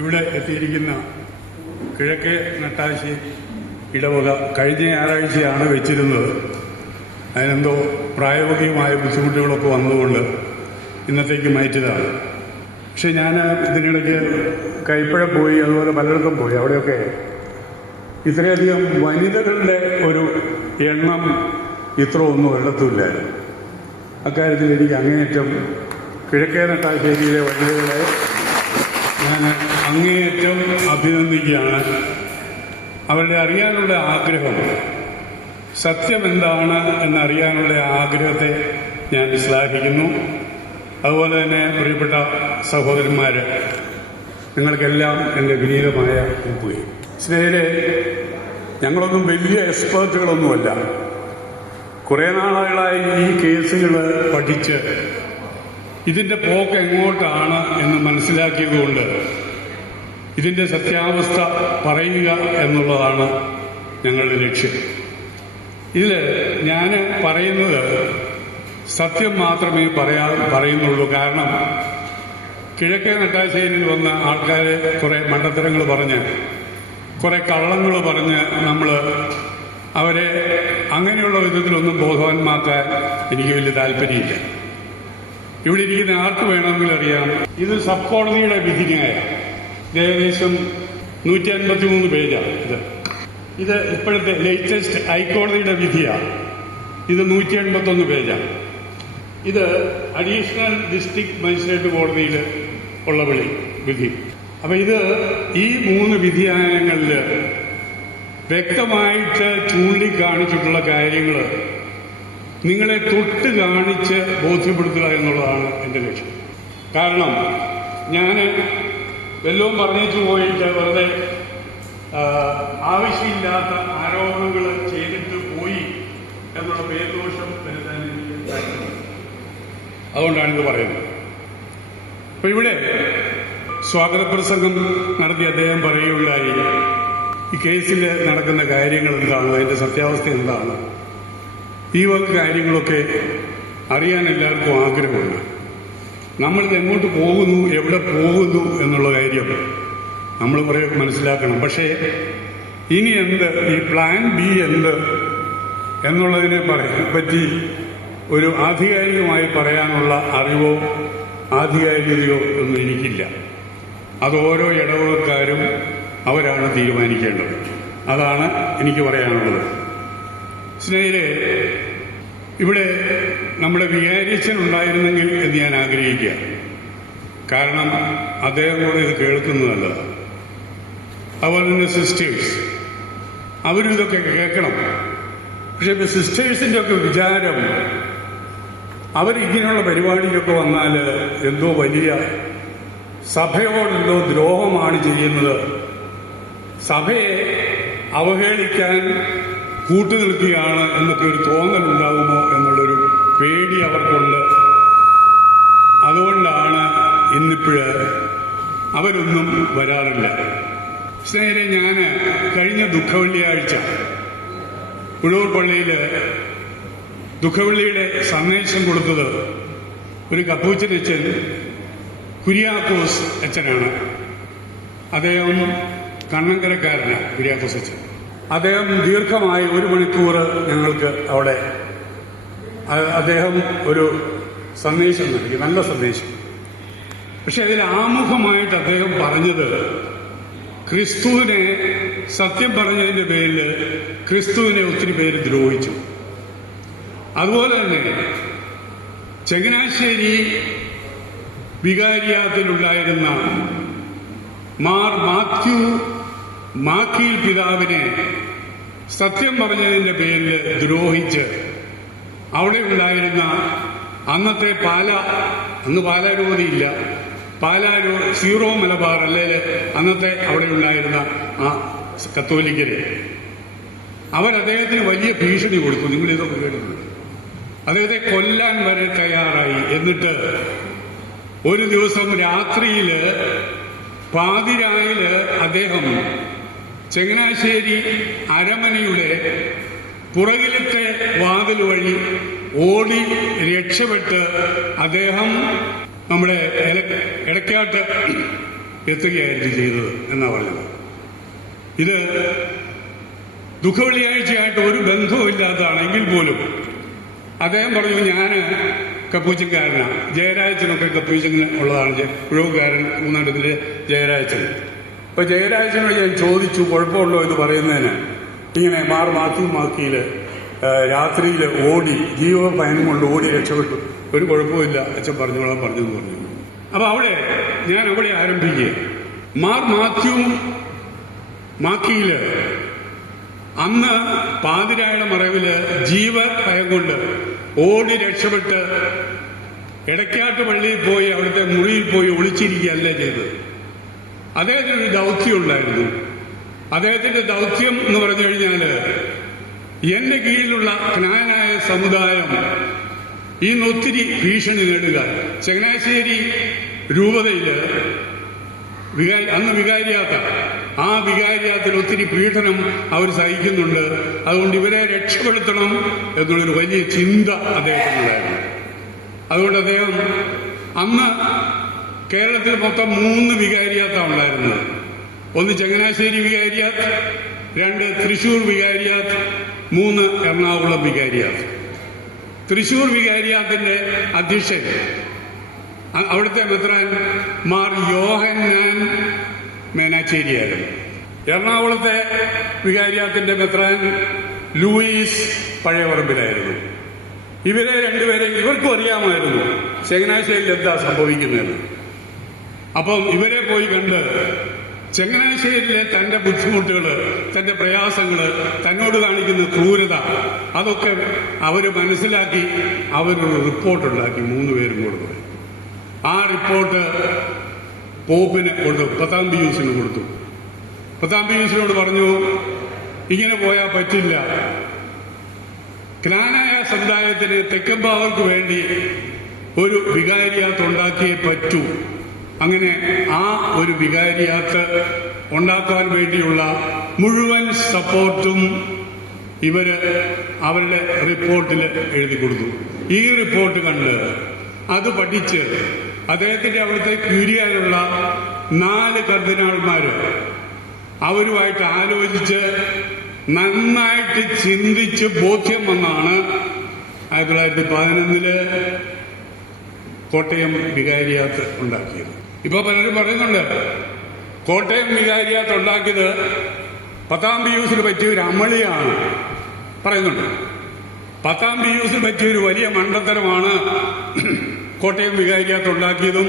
ഇവിടെ എത്തിയിരിക്കുന്ന കിഴക്കേ നട്ടാശ്ശി ഇടവക കഴിഞ്ഞ ഞായറാഴ്ചയാണ് വെച്ചിരുന്നത്. അതിനെന്തോ പ്രായോഗികമായ ബുദ്ധിമുട്ടുകളൊക്കെ വന്നതുകൊണ്ട് ഇന്നത്തേക്ക് മാറ്റിയതാണ്. പക്ഷെ ഞാൻ ഇതിനിടയ്ക്ക് കൈപ്പഴ പോയി, അതുപോലെ പലയിടത്തും പോയി. അവിടെയൊക്കെ ഇത്രയധികം വനിതകളുടെ ഒരു എണ്ണം ഇത്ര ഒന്നും ഒരിടത്തുമില്ലായിരുന്നു. അക്കാര്യത്തിൽ എനിക്ക് അങ്ങേയറ്റം കിഴക്കേ നട്ടാശ്ശേരിയിലെ വനിതകളെ ഞാൻ അങ്ങേയറ്റം അഭിനന്ദിക്കുകയാണ്. അവരുടെ അറിയാനുള്ള ആഗ്രഹം, സത്യം എന്താണ് എന്നറിയാനുള്ള ആഗ്രഹത്തെ ഞാൻ ശ്ലാഘിക്കുന്നു. അതുപോലെ തന്നെ പ്രിയപ്പെട്ട സഹോദരന്മാർ, നിങ്ങൾക്കെല്ലാം എൻ്റെ വിനീതമായ ഒപ്പുകൈ. സ്നേഹിതരെ, ഞങ്ങളൊന്നും വലിയ എക്സ്പേർട്ടുകളൊന്നുമല്ല. കുറേ നാളുകളായി ഈ കേസുകൾ പഠിച്ച് ഇതിൻ്റെ പോക്ക് എങ്ങോട്ടാണ് എന്ന് മനസ്സിലാക്കിയതുകൊണ്ട് ഇതിൻ്റെ സത്യാവസ്ഥ പറയുക എന്നുള്ളതാണ് ഞങ്ങളുടെ ലക്ഷ്യം. ഇതിൽ ഞാൻ പറയുന്നത് സത്യം മാത്രമേ പറയുന്നുള്ളൂ. കാരണം കിഴക്കേ നട്ടാശ്ശേരിയിൽ വന്ന ആൾക്കാർ കുറേ മണ്ടത്തരങ്ങൾ പറഞ്ഞ്, കുറേ കള്ളങ്ങൾ പറഞ്ഞ് നമ്മൾ അവരെ അങ്ങനെയുള്ള വിധത്തിലൊന്നും ബോധവാന്മാക്കാൻ എനിക്ക് വലിയ താല്പര്യമില്ല. ഇവിടെ ഇരിക്കുന്ന ആർക്ക് വേണമെങ്കിലും അറിയാം, ഇത് സബ് കോടതിയുടെ വിധിന്യായം. ഏകദേശം 153 പേജാണ്. ഇത് ഇപ്പോഴത്തെ ലേറ്റസ്റ്റ് ഹൈക്കോടതിയുടെ വിധിയാണ്. ഇത് 181 പേജാണ്. ഇത് അഡീഷണൽ ഡിസ്ട്രിക്ട് മജിസ്ട്രേറ്റ് കോടതിയിൽ ഉള്ള വിധി. അപ്പം ഇത് ഈ 3 വിധിന്യായങ്ങളിൽ വ്യക്തമായിട്ട് ചൂണ്ടിക്കാണിച്ചിട്ടുള്ള കാര്യങ്ങൾ നിങ്ങളെ തൊട്ട് കാണിച്ച് ബോധ്യപ്പെടുത്തുക എന്നുള്ളതാണ് എൻ്റെ ലക്ഷ്യം. കാരണം ഞാൻ വല്ലതും പറഞ്ഞേച്ചു പോയിട്ട് വെറുതെ ആവശ്യമില്ലാത്ത ആരോപണങ്ങൾ ചെയ്തിട്ട് പോയി എന്നുള്ള പേദോഷം വരുത്താൻ എനിക്ക് താല്പര്യമില്ല. അതുകൊണ്ടാണിത് പറയുന്നത്. അപ്പൊ ഇവിടെ സ്വാഗത പ്രസംഗം നടത്തി അദ്ദേഹം പറയുകയുണ്ടായി, ഈ കേസിൽ നടക്കുന്ന കാര്യങ്ങൾ എന്താണ്, അതിന്റെ സത്യാവസ്ഥ എന്താണ്, ഈ വക കാര്യങ്ങളൊക്കെ അറിയാൻ എല്ലാവർക്കും ആഗ്രഹമുണ്ട്. നമ്മളിത് എങ്ങോട്ട് പോകുന്നു, എവിടെ പോകുന്നു എന്നുള്ള കാര്യം നമ്മൾ കുറേ മനസ്സിലാക്കണം. പക്ഷേ ഇനി എന്ത്, ഈ പ്ലാൻ ബി എന്ത് എന്നുള്ളതിനെ പറ്റി ഒരു ആധികാരികമായി പറയാനുള്ള അറിവോ ആധികാരികതയോ ഒന്നും എനിക്കില്ല. അത് ഓരോ ഇടവകക്കാരും അവരാണ് തീരുമാനിക്കേണ്ടത്. അതാണ് എനിക്ക് പറയാനുള്ളത്. സ്നേഹിതരെ, ഇവിടെ നമ്മുടെ വികാരിയച്ഛൻ ഉണ്ടായിരുന്നെങ്കിൽ എന്ന് ഞാൻ ആഗ്രഹിക്കുക. കാരണം അദ്ദേഹം കൂടെ ഇത് കേൾക്കുന്നതല്ല. അതുപോലെ തന്നെ സിസ്റ്റേഴ്സ്, അവരും ഇതൊക്കെ കേൾക്കണം. പക്ഷെ സിസ്റ്റേഴ്സിൻ്റെ ഒക്കെ വിചാരം, അവരിങ്ങനെയുള്ള പരിപാടിക്കൊക്കെ വന്നാൽ എന്തോ വലിയ സഭയോടെന്തോ ദ്രോഹമാണ് ചെയ്യുന്നത്, സഭയെ അവഹേളിക്കാൻ കൂട്ടുനിൽക്കുകയാണ് എന്നൊക്കെ ഒരു തോന്നലുണ്ടാകുമോ എന്നുള്ളൊരു പേടി അവർക്കുണ്ട്. അതുകൊണ്ടാണ് ഇന്നിപ്പോഴ് അവരൊന്നും വരാറില്ല. സ്നേഹിതരെ, ഞാൻ കഴിഞ്ഞ ദുഃഖവെള്ളിയാഴ്ച ഉഴൂർ പള്ളിയിൽ ദുഃഖവെള്ളിയുടെ സന്ദേശം കൊടുത്തത് ഒരു കപ്പൂച്ചനച്ഛൻ, കുര്യാക്കോസ് അച്ഛനാണ്. അദ്ദേഹം കണ്ണങ്കരക്കാരനാണ്. കുര്യാക്കോസ് അച്ഛൻ അദ്ദേഹം ദീർഘമായി 1 മണിക്കൂർ ഞങ്ങൾക്ക് അവിടെ അദ്ദേഹം ഒരു സന്ദേശം നൽകി, നല്ല സന്ദേശം. പക്ഷെ അതിൽ ആമുഖമായിട്ട് അദ്ദേഹം പറഞ്ഞത് ക്രിസ്തുവിനെ, സത്യം പറഞ്ഞതിന്റെ പേരിൽ ക്രിസ്തുവിനെ ഒത്തിരി പേര് ദ്രോഹിച്ചു. അതുപോലെ തന്നെ ചങ്ങനാശ്ശേരി വികാരിയാത്തിലുണ്ടായിരുന്ന മാർ മാത്യു മാക്കീൽ പിതാവിനെ സത്യം പറഞ്ഞതിന്റെ പേരിൽ ദ്രോഹിച്ച് അവിടെ ഉണ്ടായിരുന്ന അന്നത്തെ അന്ന് പാലാരൂപതയില്ല, സീറോ മലബാർ അല്ലെങ്കിൽ അന്നത്തെ അവിടെ ഉണ്ടായിരുന്ന ആ കത്തോലിക്കര്, അവരദ്ദേഹത്തിന് വലിയ ഭീഷണി കൊടുത്തു. നിങ്ങളിതൊക്കെ കേട്ടിട്ടുണ്ട്. അദ്ദേഹത്തെ കൊല്ലാൻ വരെ തയ്യാറായി. എന്നിട്ട് ഒരു ദിവസം രാത്രിയിൽ പാതിരായിൽ അദ്ദേഹം ചങ്ങനാശ്ശേരി അരമനയുടെ പുറകിലത്തെ വാതിൽ വഴി ഓടി രക്ഷപ്പെട്ട് അദ്ദേഹം നമ്മുടെ എടക്കാട്ട് എത്തുകയായിരുന്നു ചെയ്തത് എന്നാണ് പറഞ്ഞത്. ഇത് ദുഃഖവെള്ളിയാഴ്ചയായിട്ട് ഒരു ബന്ധവുമില്ലാത്തതാണെങ്കിൽ പോലും അദ്ദേഹം പറഞ്ഞു, ഞാൻ കപ്പൂച്ചക്കാരനാണ്, ജയരാജനൊക്കെ കപ്പൂച്ചന് ഉള്ളതാണ്, ഉഴവുകാരൻ മൂന്നാണ്ടത്തിലെ ജയരാജൻ. അപ്പോൾ ജയരാജനോട് ഞാൻ ചോദിച്ചു കുഴപ്പമുണ്ടോ എന്ന് പറയുന്നതിന്, ഇങ്ങനെ മാർമാക്കിയിൽ രാത്രിയിൽ ഓടി ജീവഭയം കൊണ്ട് ഓടി രക്ഷപ്പെട്ടു, ഒരു കുഴപ്പമില്ല അച്ഛൻ പറഞ്ഞോളാൻ പറഞ്ഞു. അപ്പോൾ ഞാൻ അവിടെ ആരംഭിക്കുക. മാക്കിയിൽ അന്ന് പാതിരായുടെ മറവിൽ ജീവഭയം കൊണ്ട് ഓടി രക്ഷപ്പെട്ട് എടക്കാട്ട് പള്ളിയിൽ പോയി അവിടുത്തെ മുറിയിൽ പോയി ഒളിച്ചിരിക്കുകയല്ല ചെയ്തത്. അദ്ദേഹത്തിന് ഒരു ദൗത്യം ഉണ്ടായിരുന്നു. അദ്ദേഹത്തിന്റെ ദൗത്യം എന്ന് പറഞ്ഞു കഴിഞ്ഞാൽ, എന്റെ കീഴിലുള്ള ജ്ഞാനായ സമുദായം ഇന്നൊത്തിരി ഭീഷണി നേടുക. ചങ്ങനാശ്ശേരി രൂപതയിൽ അന്ന് വികാരിയാത്ത, ആ വികാരിയാത്തിൽ ഒത്തിരി പീഡനം അവർ സഹിക്കുന്നുണ്ട്. അതുകൊണ്ട് ഇവരെ രക്ഷപ്പെടുത്തണം എന്നുള്ളൊരു വലിയ ചിന്ത അദ്ദേഹത്തിനുണ്ടായിരുന്നു. അതുകൊണ്ട് അദ്ദേഹം അന്ന് കേരളത്തിൽ മൊത്തം 3 വികാരിയാത്താണ് ഉണ്ടായിരുന്നത്. ഒന്ന് ചങ്ങനാശ്ശേരി വികാരിയാത്ത്, 2 തൃശൂർ വികാരിയാത്ത്, 3 എറണാകുളം വികാരിയാത്ത്. തൃശൂർ വികാരിയാത്തിന്റെ അധ്യക്ഷൻ അവിടുത്തെ മെത്രാൻ മാർ യോഹന്നാൻ മേനാച്ചേരിയായിരുന്നു. എറണാകുളത്തെ വികാരിയാത്തിന്റെ മെത്രാൻ ലൂയിസ് പഴയപറമ്പിലായിരുന്നു. ഇവരെ രണ്ടുപേരെയും ഇവർക്കും അറിയാമായിരുന്നു ചങ്ങനാശ്ശേരിയിൽ എന്താ സംഭവിക്കുന്നതെന്ന്. അപ്പം ഇവരെ പോയി കണ്ട് ചങ്ങനാശ്ശേരിയിലെ തന്റെ ബുദ്ധിമുട്ടുകൾ, തന്റെ പ്രയാസങ്ങൾ, തന്നോട് കാണിക്കുന്ന ക്രൂരത, അതൊക്കെ അവർ മനസ്സിലാക്കി അവരൊരു റിപ്പോർട്ടുണ്ടാക്കി 3 പേരും കൂടെ. ആ റിപ്പോർട്ട് പോപ്പിന് കൊണ്ട് പത്താംപിയൂസിന് കൊടുത്തു. പത്താംപിയൂസിനോട് പറഞ്ഞു, ഇങ്ങനെ പോയാൽ പറ്റില്ല, ജ്ഞാനായ സമുദായത്തിന് തെക്കമ്പാവർക്ക് വേണ്ടി ഒരു വികാരിയാത്ത് ഉണ്ടാക്കിയേ പറ്റൂ. അങ്ങനെ ആ ഒരു വികാരിയാത്ത് ഉണ്ടാക്കാൻ വേണ്ടിയുള്ള മുഴുവൻ സപ്പോർട്ടും ഇവര് അവരുടെ റിപ്പോർട്ടിൽ എഴുതി കൊടുത്തു. ഈ റിപ്പോർട്ട് കണ്ട് അത് പഠിച്ച് അദ്ദേഹത്തിന്റെ അവിടുത്തെ ക്യൂരിയാലുള്ള 4 കർദിനാൾമാര് അവരുമായിട്ട് ആലോചിച്ച് നന്നായിട്ട് ചിന്തിച്ച് ബോധ്യം വന്നാണ് 1911 കോട്ടയം വികാരിയാത്ത് ഉണ്ടാക്കിയത്. ഇപ്പൊ പലരും പറയുന്നുണ്ട് കോട്ടയം വികാരിയാത്ത് ഉണ്ടാക്കിയത് പത്താംപിയൂസിന് പറ്റിയ ഒരു അമളിയാണ് പറയുന്നുണ്ട്. പത്താംപിയൂസിന് പറ്റിയ ഒരു വലിയ മണ്ടത്തരമാണ് കോട്ടയം വികാരിയാത്ത് ഉണ്ടാക്കിയതും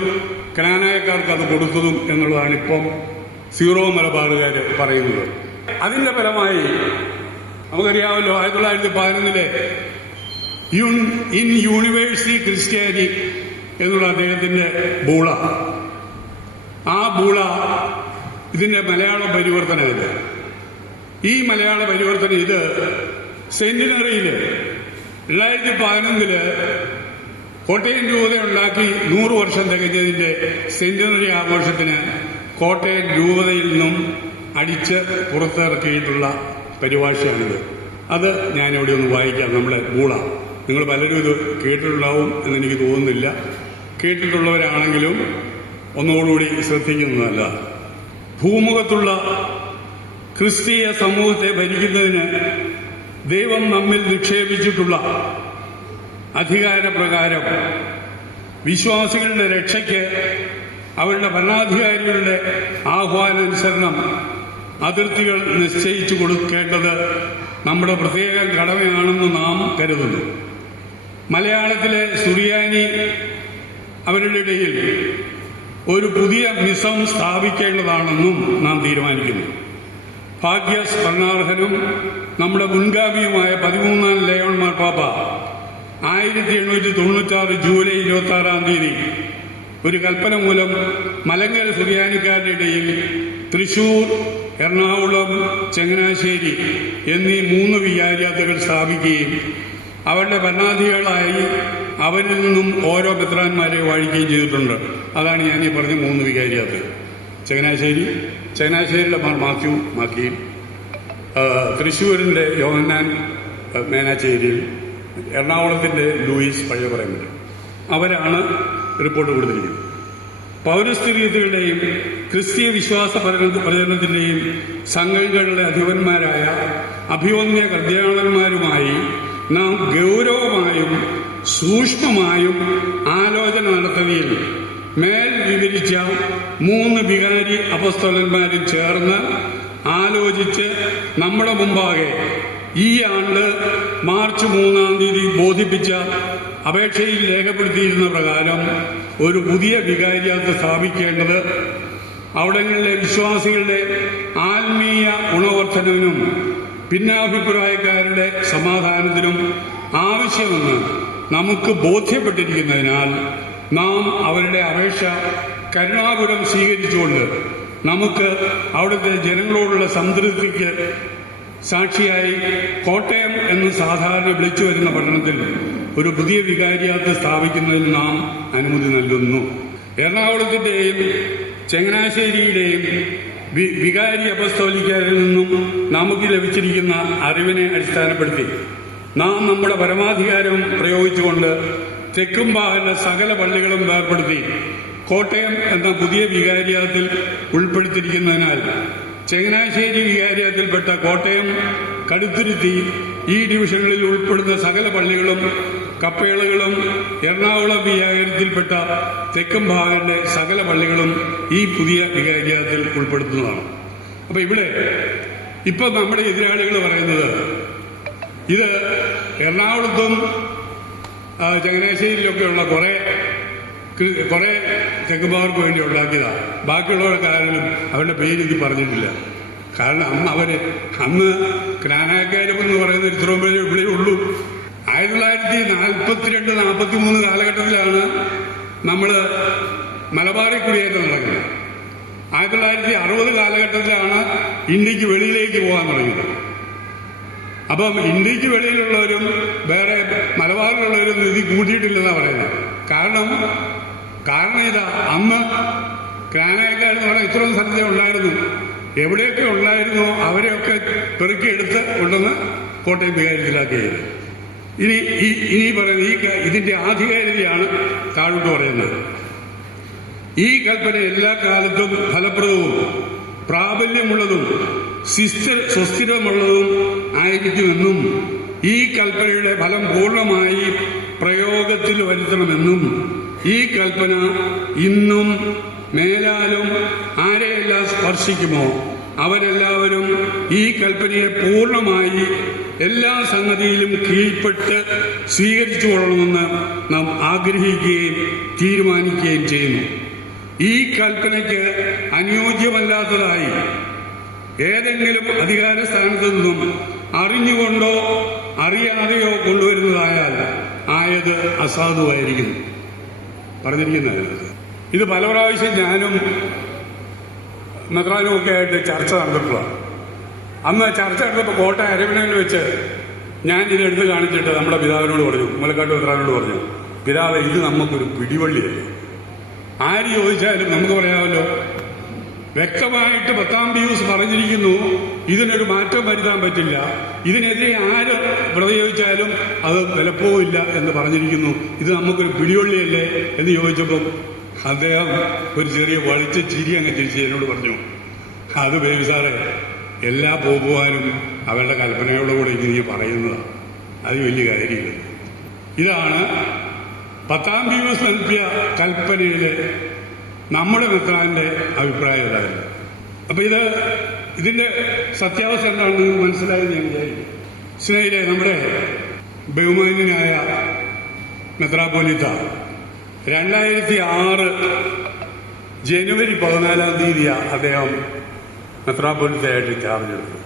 ക്നാനായക്കാർക്ക് അത് കൊടുത്തതും എന്നുള്ളതാണ് ഇപ്പം സീറോ മലബാറുകാർ പറയുന്നത്. അതിന്റെ ഫലമായി നമുക്കറിയാമല്ലോ 1911 ഇൻ യൂണിവേഴ്സിറ്റി ക്രിസ്ത്യാനി എന്നുള്ള അദ്ദേഹത്തിന്റെ ബൂള, ആ ബൂള ഇതിന്റെ മലയാള പരിവർത്തനമില്ല. ഈ മലയാള പരിവർത്തനം ഇത് സെന്റിനറിയിൽ 2011 കോട്ടയം രൂപത ഉണ്ടാക്കി 100 വർഷം തികഞ്ഞതിന്റെ സെന്റിനറി ആഘോഷത്തിന് കോട്ടയം രൂപതയിൽ നിന്നും അടിച്ച് പുറത്തിറക്കിയിട്ടുള്ള പരിഭാഷയാണിത്. അത് ഞാനിവിടെ ഒന്ന് വായിക്കാം. നമ്മുടെ ബൂള നിങ്ങൾ പലരും ഇത് കേട്ടിട്ടുണ്ടാവും എന്നെനിക്ക് തോന്നുന്നില്ല. കേട്ടിട്ടുള്ളവരാണെങ്കിലും ഒന്നുകൂടി ശ്രദ്ധിക്കുന്നതല്ല. ഭൂമുഖത്തുള്ള ക്രിസ്തീയ സമൂഹത്തെ ഭരിക്കുന്നതിന് ദൈവം നമ്മിൽ നിക്ഷേപിച്ചിട്ടുള്ള അധികാരപ്രകാരം വിശ്വാസികളുടെ രക്ഷയ്ക്ക് അവരുടെ ഭരണാധികാരികളുടെ ആഹ്വാനാനുസരണം അതിർത്തികൾ നിശ്ചയിച്ചു കൊടുക്കേണ്ടത് നമ്മുടെ പ്രത്യേക കടമയാണെന്ന് നാം കരുതുന്നു. മലയാളത്തിലെ സുറിയാനി അവരുടെ ഇടയിൽ ഒരു പുതിയ മിസം സ്ഥാപിക്കേണ്ടതാണെന്നും നാം തീരുമാനിക്കുന്നു. ഭാഗ്യസ്മരണാർഹനും നമ്മുടെ മുൻഗാമിയുമായ 13-ാം ലയോൺ മാർപ്പാപ്പ 1896 ജൂലൈ 26 ഒരു കൽപ്പന മൂലം മലങ്കര സുറിയാനിക്കാരുടെ ഇടയിൽ തൃശൂർ, എറണാകുളം, ചങ്ങനാശ്ശേരി എന്നീ 3 വികാരിയാത്തുകൾ സ്ഥാപിക്കുകയും അവരുടെ ഭരണാധികാരികളായി അവരിൽ നിന്നും ഓരോ മെത്രാന്മാരെ വാഴിക്കുകയും ചെയ്തിട്ടുണ്ട്. അതാണ് ഞാൻ ഈ പറഞ്ഞ 3 വികാരിയാത്ത്. ചങ്ങനാശ്ശേരിയുടെ മാർ മാക്കിയിൽ, തൃശ്ശൂരിൻ്റെ യോഹന്നാൻ മേനാച്ചേരിയിൽ, എറണാകുളത്തിൻ്റെ ലൂയിസ് പഴയപറമ്പിൽ അവരാണ് റിപ്പോർട്ട് കൊടുത്തിരിക്കുന്നത്. പൗരസ്ത്രീയതയുടെയും ക്രിസ്തീയ വിശ്വാസ പ്രചരണത്തിന്റെയും സംഘങ്ങളുടെ അധിപന്മാരായ അഭിവന്യ കർദ്ദിനാളന്മാരുമായി നാം ഗൗരവമായും സൂക്ഷ്മമായും ആലോചന നടത്തുകയും മേൽ വിവരിച്ച 3 വികാരി അപ്പസ്തോലന്മാരും ചേർന്ന് ആലോചിച്ച് നമ്മുടെ മുമ്പാകെ ഈ ആണ്ട് മാർച്ച് 3-ാം തീയതി ബോധിപ്പിച്ച അപേക്ഷയിൽ രേഖപ്പെടുത്തിയിരുന്ന പ്രകാരം ഒരു പുതിയ വികാരിയാത്ത് സ്ഥാപിക്കേണ്ടത് അവിടങ്ങളിലെ വിശ്വാസികളുടെ ആത്മീയ ഗുണവർദ്ധനവിനും ഭിന്നാഭിപ്രായക്കാരുടെ സമാധാനത്തിനും ആവശ്യമെന്ന് നമുക്ക് ബോധ്യപ്പെട്ടിരിക്കുന്നതിനാൽ നാം അവരുടെ അപേക്ഷ കരുണാപുരം സ്വീകരിച്ചുകൊണ്ട് നമുക്ക് അവിടുത്തെ ജനങ്ങളോടുള്ള സംതൃപ്തിക്ക് സാക്ഷിയായി കോട്ടയം എന്ന് സാധാരണ വിളിച്ചു വരുന്ന പട്ടണത്തിൽ ഒരു പുതിയ വികാരിയാത്ത് സ്ഥാപിക്കുന്നതിന് നാം അനുമതി നൽകുന്നു. എറണാകുളത്തിന്റെയും ചങ്ങനാശ്ശേരിയുടെയും വികാരി അപ്പസ്തോലിക്കാരിൽ നിന്നും നമുക്ക് ലഭിച്ചിരിക്കുന്ന അറിവിനെ അടിസ്ഥാനപ്പെടുത്തി നാം നമ്മുടെ പരമാധികാരം പ്രയോഗിച്ചുകൊണ്ട് തെക്കുംഭാഗത്തെ സകല പള്ളികളും വേർപ്പെടുത്തി കോട്ടയം എന്ന പുതിയ വികാരിയാത്തിൽ ഉൾപ്പെടുത്തിയിരിക്കുന്നതിനാൽ ചങ്ങനാശ്ശേരി വികാരിയാത്തിൽപ്പെട്ട കോട്ടയം, കടുത്തുരുത്തി ഈ ഡിവിഷനുകളിൽ ഉൾപ്പെടുന്ന സകല പള്ളികളും കപ്പേളുകളും എറണാകുളം വികാരിയത്തിൽപ്പെട്ട തെക്കും ഭാഗത്തെ സകല പള്ളികളും ഈ പുതിയ വികാരിയാത്തിൽ ഉൾപ്പെടുത്തുന്നതാണ്. അപ്പൊ ഇവിടെ ഇപ്പൊ നമ്മുടെ എതിരാളികൾ പറയുന്നത് ഇത് എറണാകുളത്തും ചങ്ങനാശ്ശേരിയിലൊക്കെയുള്ള കുറെ തെക്കുമാർക്ക് വേണ്ടി ഉണ്ടാക്കിയതാണ്. ബാക്കിയുള്ളവർക്ക് ആരെങ്കിലും അവരുടെ പേര് ഇത് പറഞ്ഞിട്ടില്ല. കാരണം അന്ന് ക്നാനാക്കാരും എന്ന് പറയുന്ന ഇത്രയും പേര് ഇവിടെ ഉള്ളൂ. 1942-43 കാലഘട്ടത്തിലാണ് നമ്മൾ മലബാറിൽ കുടിയേറ്റം നടക്കുന്നത്. 1960 കാലഘട്ടത്തിലാണ് ഇന്ത്യക്ക് വെളിയിലേക്ക് പോകാൻ തുടങ്ങിയത്. അപ്പം ഇന്ത്യക്ക് വെളിയിലുള്ളവരും വേറെ മലബാറിലുള്ളവരും ഇത് കൂട്ടിയിട്ടില്ലെന്നാണ് പറയുന്നത്. കാരണം ഇതാ, അന്ന് ക്നാനാക്കാരെന്ന് പറഞ്ഞാൽ ഇത്രയും സ്ഥലത്തേ ഉണ്ടായിരുന്നു. എവിടെയൊക്കെ ഉണ്ടായിരുന്നോ അവരെയൊക്കെ പെറുക്കിയെടുത്ത് കൊണ്ടുവന്ന് കോട്ടയം വികാരിയത്തിലാക്കിയത്. ഇനി പറയുന്നത് ഇതിന്റെ ആധികാരികതയാണ് താഴോട്ട് പറയുന്നത്. ഈ കൽപ്പന എല്ലാ കാലത്തും ഫലപ്രദവും പ്രാബല്യമുള്ളതും സുസ്ഥിരമുള്ളതും ആയിരിക്കുമെന്നും ഈ കൽപ്പനയുടെ ഫലം പൂർണ്ണമായി പ്രയോഗത്തിൽ വരുത്തണമെന്നും ഈ കൽപ്പന ഇന്നും മേലാലും ആരെയെല്ലാം സ്പർശിക്കുമോ അവരെല്ലാവരും ഈ കൽപ്പനയെ പൂർണ്ണമായി എല്ലാ സംഗതിയിലും കീഴ്പ്പെട്ട് സ്വീകരിച്ചു കൊള്ളണമെന്ന് നാം ആഗ്രഹിക്കുകയും തീരുമാനിക്കുകയും ചെയ്യുന്നു. ഈ കൽപ്പനയ്ക്ക് അനുയോജ്യമല്ലാത്തതായി ഏതെങ്കിലും അധികാര സ്ഥാനത്തു നിന്നും അറിഞ്ഞുകൊണ്ടോ അറിയാതെയോ കൊണ്ടുവരുന്നതായാൽ ആയത് അസാധുവായിരിക്കുന്നു. പറഞ്ഞിരിക്കുന്നത് ഇത് പല പ്രാവശ്യം ഞാനും മെത്രാനും ഒക്കെ ആയിട്ട് ചർച്ച നടന്നിട്ടുള്ളതാണ്. അന്ന് ചർച്ച നടന്നപ്പോൾ കോട്ടയം അരവിണയിൽ വെച്ച് ഞാൻ ഇതെടുത്ത് കാണിച്ചിട്ട് നമ്മുടെ പിതാവിനോട് പറഞ്ഞു, മുലക്കാട്ട് മെത്രാനോട് പറഞ്ഞു, പിതാവ് ഇത് നമുക്കൊരു പിടിവള്ളിയല്ലേ. ആര് ചോദിച്ചാലും നമുക്ക് പറയാമല്ലോ, വ്യക്തമായിട്ട് 10-ാം പീയൂസ് പറഞ്ഞിരിക്കുന്നു, ഇതിനൊരു മാറ്റം വരുത്താൻ പറ്റില്ല, ഇതിനെതിരെ ആര് പ്രതിയോഗിച്ചാലും അത് വിലപ്പോവില്ല എന്ന് പറഞ്ഞിരിക്കുന്നു, ഇത് നമുക്കൊരു പിടിവള്ളിയല്ലേ എന്ന് ചോദിച്ചപ്പോൾ അദ്ദേഹം ഒരു ചെറിയ വളിച്ച ചിരി അങ്ങ് ചിരിച്ച് എന്നോട് പറഞ്ഞു, അത് ബേബി സാറേ, എല്ലാ പോകുവാനും അവരുടെ കൽപ്പനയോടുകൂടെ ഇങ്ങനെ പറയുന്നതാണ്, അത് വലിയ കാര്യമില്ല. ഇതാണ് 10-ാം പീയൂസ് നൽകിയ കൽപ്പനയിലെ നമ്മുടെ മെത്രാന്റെ അഭിപ്രായം ഇതായിരുന്നു. അപ്പൊ ഇതിന്റെ സത്യാവസ്ഥ എന്താണെന്ന് നിങ്ങൾക്ക് മനസ്സിലായെന്ന് ഞാൻ വിചാരിക്കും. സ്നേഹിതരെ, നമ്മുടെ ബഹുമാന്യനായ മെത്രാപ്പോലീത്ത 2006 ജനുവരി 14-ാം തീയതിയാണ് അദ്ദേഹം മെത്രാപ്പോലീത്തയായിട്ട് ചാർജ് എടുത്തത്.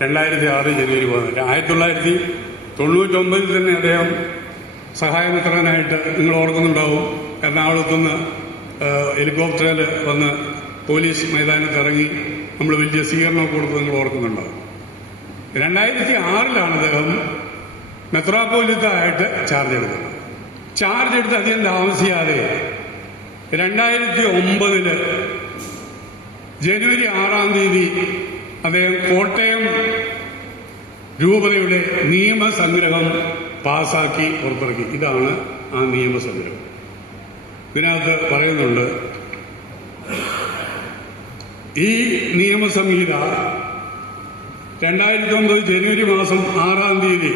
2006 ജനുവരി 14. 1999 തന്നെ അദ്ദേഹം സഹായ മെത്രാനായിട്ട്, നിങ്ങൾ ഓർക്കുന്നുണ്ടാവും, എറണാകുളത്തുനിന്ന് ഹെലികോപ്റ്ററിൽ വന്ന് പോലീസ് മൈതാനത്ത് ഇറങ്ങി നമ്മൾ വലിയ സ്വീകരണമൊക്കെ കൊടുത്ത് നിങ്ങൾ ഓർക്കുന്നുണ്ടാവും. 2006 അദ്ദേഹം മെത്രാപ്പോലീത്തായിട്ട് ചാർജ് എടുത്തത്. ചാർജ് എടുത്ത് അധികം താമസിയാതെ 2009 ജനുവരി 6-ാം തീയതി അദ്ദേഹം കോട്ടയം രൂപതയുടെ നിയമസംഗ്രഹം പാസാക്കി പുറത്തിറക്കി. ഇതാണ് ആ നിയമസംഗ്രഹം. ഇതിനകത്ത് പറയുന്നുണ്ട്, ഈ നിയമസംഹിത 2009 ജനുവരി മാസം 6-ാം തീയതി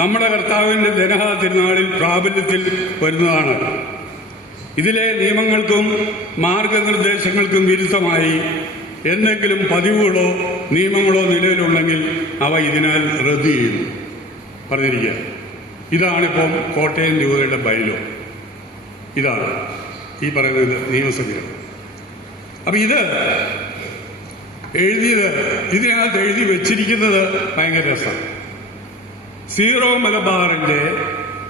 നമ്മുടെ കർത്താവിന്റെ ജനഹ തിരുനാളിൽ പ്രാബല്യത്തിൽ വരുന്നതാണ്. ഇതിലെ നിയമങ്ങൾക്കും മാർഗനിർദ്ദേശങ്ങൾക്കും വിരുദ്ധമായി എന്തെങ്കിലും പതിവുകളോ നിയമങ്ങളോ നിലവിലുണ്ടെങ്കിൽ അവ ഇതിനാൽ റദ്ദു ചെയ്യുന്നു പറഞ്ഞിരിക്കുക. ഇതാണിപ്പം കോട്ടയം രൂപതയുടെ ബൈലോ. ഇതാണ് ഈ പറയുന്നത് നിയമസഭ. അപ്പൊ ഇത് ഇതിനകത്ത് എഴുതി വെച്ചിരിക്കുന്നത് ഭയങ്കര രസമാണ്. സീറോ മലബാറിന്റെ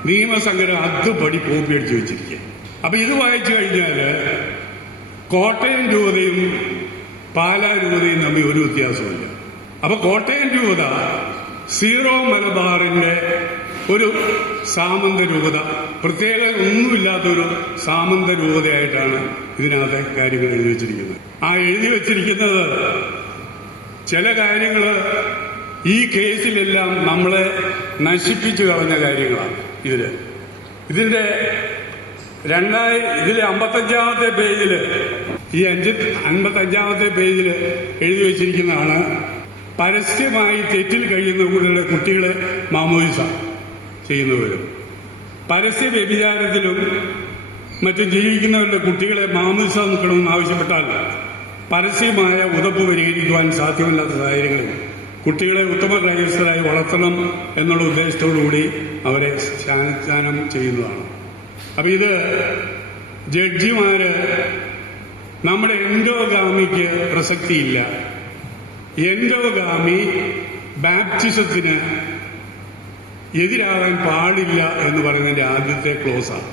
നിയമസംഗ്രഹം അതുപടി കോപ്പി അടിച്ചു വെച്ചിരിക്കുക. അപ്പൊ ഇത് വായിച്ചു കഴിഞ്ഞാൽ കോട്ടയം രൂപതയും പാലാ രൂപതയും തമ്മിൽ ഒരു വ്യത്യാസമില്ല. അപ്പൊ കോട്ടയം രൂപത സീറോ മലബാറിന്റെ ഒരു സാമന്ത രൂപത, പ്രത്യേക ഒന്നുമില്ലാത്തൊരു സാമന്ത രൂപതയായിട്ടാണ് ഇതിനകത്തെ കാര്യങ്ങൾ എഴുതി വെച്ചിരിക്കുന്നത്. ആ എഴുതി വെച്ചിരിക്കുന്നത് ചില കാര്യങ്ങൾ ഈ കേസിലെല്ലാം നമ്മളെ നശിപ്പിച്ചു കളഞ്ഞ കാര്യങ്ങളാണ്. ഇതിന്റെ 55-ാമത്തെ പേജിൽ ഈ 55-ാമത്തെ പേജിൽ എഴുതി വെച്ചിരിക്കുന്നതാണ് പരസ്യമായി തെറ്റിൽ കഴിയുന്നവരുടെ കുട്ടികളെ മാമോദിസ ചെയ്യുന്നവരും പരസ്യ വ്യഭിചാരത്തിലും മറ്റും ജീവിക്കുന്നവരുടെ കുട്ടികളെ മാമോദിസ നിൽക്കണമെന്ന് ആവശ്യപ്പെട്ടാൽ പരസ്യമായ ഉതപ്പ് പരിഹരിക്കുവാൻ സാധ്യമല്ലാത്ത സാഹചര്യങ്ങളിൽ കുട്ടികളെ ഉത്തമ ക്രൈസ്തരായി വളർത്തണം എന്നുള്ള ഉദ്ദേശത്തോടുകൂടി അവരെ സ്നാനം ചെയ്യുന്നതാണ്. അപ്പൊ ഇത് ജഡ്ജിമാര് നമ്മുടെ എൻഡോഗാമിക്ക് പ്രസക്തിയില്ല. എൻഡോഗാമി ബാപ്റ്റിസത്തിന് എതിരാകാൻ പാടില്ല എന്ന് പറയുന്നതിന്റെ ആദ്യത്തെ ക്ലോസാണ്.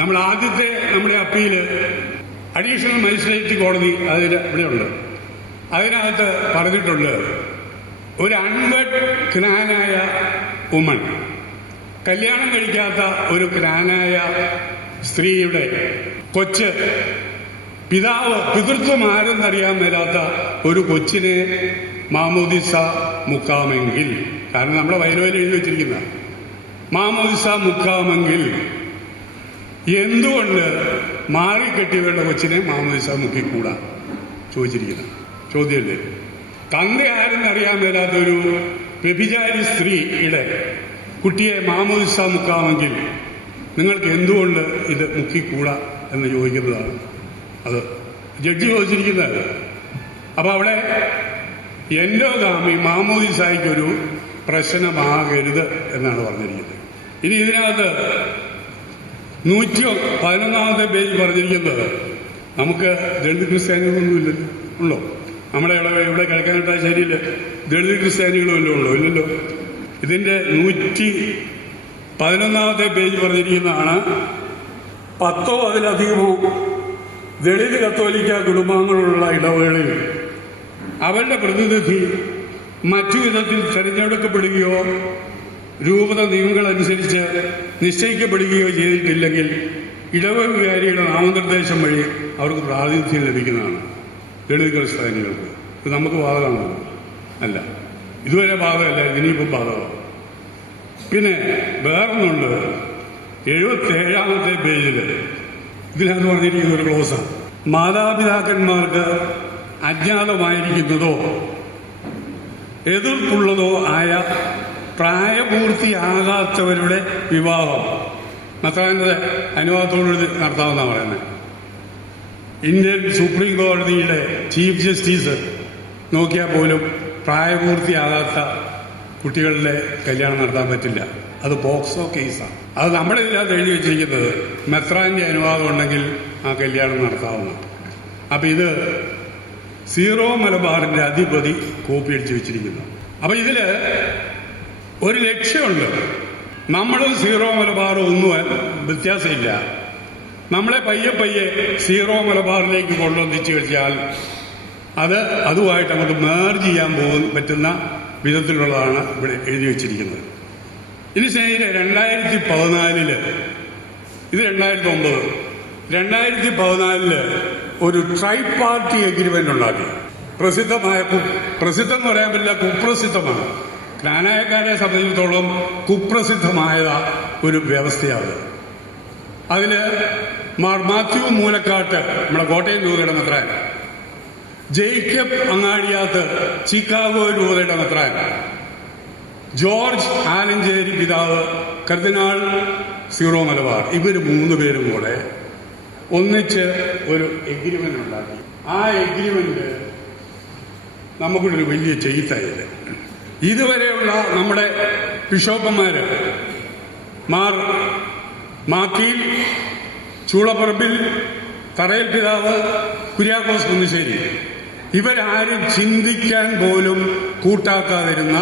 നമ്മൾ ആദ്യത്തെ നമ്മുടെ അപ്പീല് അഡീഷണൽ മജിസ്ട്രേറ്റ് കോടതി ഇവിടെയുണ്ട്. അതിനകത്ത് പറഞ്ഞിട്ടുണ്ട്, ഒരു അൺവെഡ് ക്നാനായ വുമൺ, കല്യാണം കഴിക്കാത്ത ഒരു ക്നാനായ സ്ത്രീയുടെ കൊച്ച് പിതൃത്വം ആരെന്നറിയാൻ മേലാത്ത ഒരു കൊച്ചിനെ മാമോദിസ മുക്കാമെങ്കിൽ, കാരണം നമ്മുടെ വയലുവയിൽ എഴുതി വെച്ചിരിക്കുന്ന മാമോദിസ മുക്കാമെങ്കിൽ എന്തുകൊണ്ട് മാറിക്കെട്ടിയവരുടെ കൊച്ചിനെ മാമോദിസ മുക്കിക്കൂടാ ചോദിച്ചിരിക്കുന്ന ചോദ്യമല്ലേ. തന്റെ ആരെന്നറിയാൻ മേലാത്തൊരു വ്യഭിചാരി സ്ത്രീയുടെ കുട്ടിയെ മാമോദിസ മുക്കാമെങ്കിൽ നിങ്ങൾക്ക് എന്തുകൊണ്ട് ഇത് മുക്കിക്കൂടാ എന്ന് ചോദിക്കുന്നതാണ്. അത് ജഡ്ജി ചോദിച്ചിരിക്കുന്നത്. അപ്പൊ അവിടെ എൻഡോഗാമി മാമോദിസായ്ക്കൊരു പ്രശ്നമാകരുത് എന്നാണ് പറഞ്ഞിരിക്കുന്നത്. ഇനി ഇതിനകത്ത് 111-ാമത്തെ പേജിൽ പറഞ്ഞിരിക്കുന്നത്, നമുക്ക് ദളിത് ക്രിസ്ത്യാനികളൊന്നും ഇല്ലല്ലോ, ഉണ്ടോ? നമ്മുടെ ഇവിടെ കിഴക്കനട്ടാശ്ശേരിയിൽ ദളിത് ക്രിസ്ത്യാനികളും വല്ലതും ഉണ്ടോ? ഇല്ലല്ലോ. ഇതിന്റെ 111-ാമത്തെ പേജ് പറഞ്ഞിരിക്കുന്നതാണ്, 10 അതിലധികമോ ദളിത് കത്തോലിക്ക കുടുംബങ്ങളുള്ള ഇടവകളിൽ അവരുടെ പ്രതിനിധി മറ്റു വിധത്തിൽ തെരഞ്ഞെടുക്കപ്പെടുകയോ രൂപത നിയമങ്ങളനുസരിച്ച് നിശ്ചയിക്കപ്പെടുകയോ ചെയ്തിട്ടില്ലെങ്കിൽ ഇടവകാരിയുടെ നാമനിർദ്ദേശം വഴി അവർക്ക് പ്രാതിനിധ്യം ലഭിക്കുന്നതാണ്. ദളിത് ക്രിസ്ത്യാനികൾക്ക് ഇത് നമുക്ക് ബാധകമാണോ? അല്ല, ഇതുവരെ ബാധകമല്ല, ഇനിയിപ്പം ബാധകമാണ്. പിന്നെ വേറൊന്നുണ്ട്, 77-ാമത്തെ പേജിൽ ഇതിനകത്ത് പറഞ്ഞിരിക്കുന്ന ഒരു ക്ലോസാണ്, മാതാപിതാക്കന്മാർക്ക് അജ്ഞാതമായിരിക്കുന്നതോ എതിർപ്പുള്ളതോ ആയ പ്രായപൂർത്തിയാകാത്തവരുടെ വിവാഹം മെത്രാന്റെ അനുവാദത്തോടുകൂടി നടത്താമെന്നാണ് പറയുന്നത്. ഇന്ത്യൻ സുപ്രീം കോടതിയുടെ ചീഫ് ജസ്റ്റിസ് നോക്കിയാൽ പോലും പ്രായപൂർത്തിയാകാത്ത കുട്ടികളുടെ കല്യാണം നടത്താൻ പറ്റില്ല. അത് പോക്സോ കേസാണ്. അത് നമ്മുടെ ഇതിനകത്ത് എഴുതി വെച്ചിരിക്കുന്നത് മെത്രാന്റെ അനുവാദം ഉണ്ടെങ്കിൽ ആ കല്യാണം നടത്താവുന്ന. അപ്പൊ ഇത് സീറോ മലബാറിന്റെ അധിപതി കോപ്പി അടിച്ചു വെച്ചിരിക്കുന്നു. അപ്പൊ ഇതില് ഒരു ലക്ഷ്യമുണ്ട്. നമ്മളും സീറോ മലബാറും ഒന്നും വ്യത്യാസമില്ല. നമ്മളെ പയ്യെ സീറോ മലബാറിലേക്ക് കൊണ്ടുവന്നിച്ചു കഴിഞ്ഞാൽ അതുമായിട്ട് നമുക്ക് മേർജ് ചെയ്യാൻ പറ്റുന്ന വിധത്തിലുള്ളതാണ് ഇവിടെ എഴുതി വെച്ചിരിക്കുന്നത്. ഇനി സ്നേഹിതരെ, 2014 ഇത് 2009, 2014 ഒരു ട്രൈ പാർട്ടി എഗ്രിമെന്റ് ഉണ്ടാക്കി. പ്രസിദ്ധം എന്ന് പറയാൻ പറ്റില്ല, കുപ്രസിദ്ധമാണ്. ജ്ഞാനായക്കാരെ സംബന്ധിച്ചിടത്തോളം കുപ്രസിദ്ധമായ ഒരു വ്യവസ്ഥയാണ്. അതിൽ മാർ മാത്യു മൂലക്കാട്ട് നമ്മുടെ കോട്ടയം രൂപയുടെ മെത്രാൻ, ജേക്കബ് അങ്ങാടിയാത്ത് ചിക്കാഗോ രൂപയുടെ മെത്രാൻ, ജോർജ് ആലഞ്ചേരി പിതാവ് കർദിനാൾ സീറോ മലബാർ, ഇവർ 3 പേരും കൂടെ ഒന്നിച്ച് ഒരു എഗ്രിമെന്റ് ഉണ്ടാക്കി. ആ എഗ്രിമെന്റ് നമുക്കൊരു വലിയ ചെയ്തായത്. ഇതുവരെയുള്ള നമ്മുടെ ബിഷോപ്പന്മാര് മാർ മാക്കീൽ, ചൂളപ്പറമ്പിൽ, തറയിൽ പിതാവ്, കുര്യാക്കോസ് കുന്നിശ്ശേരി, ഇവരാരും ചിന്തിക്കാൻ പോലും കൂട്ടാക്കാതിരുന്ന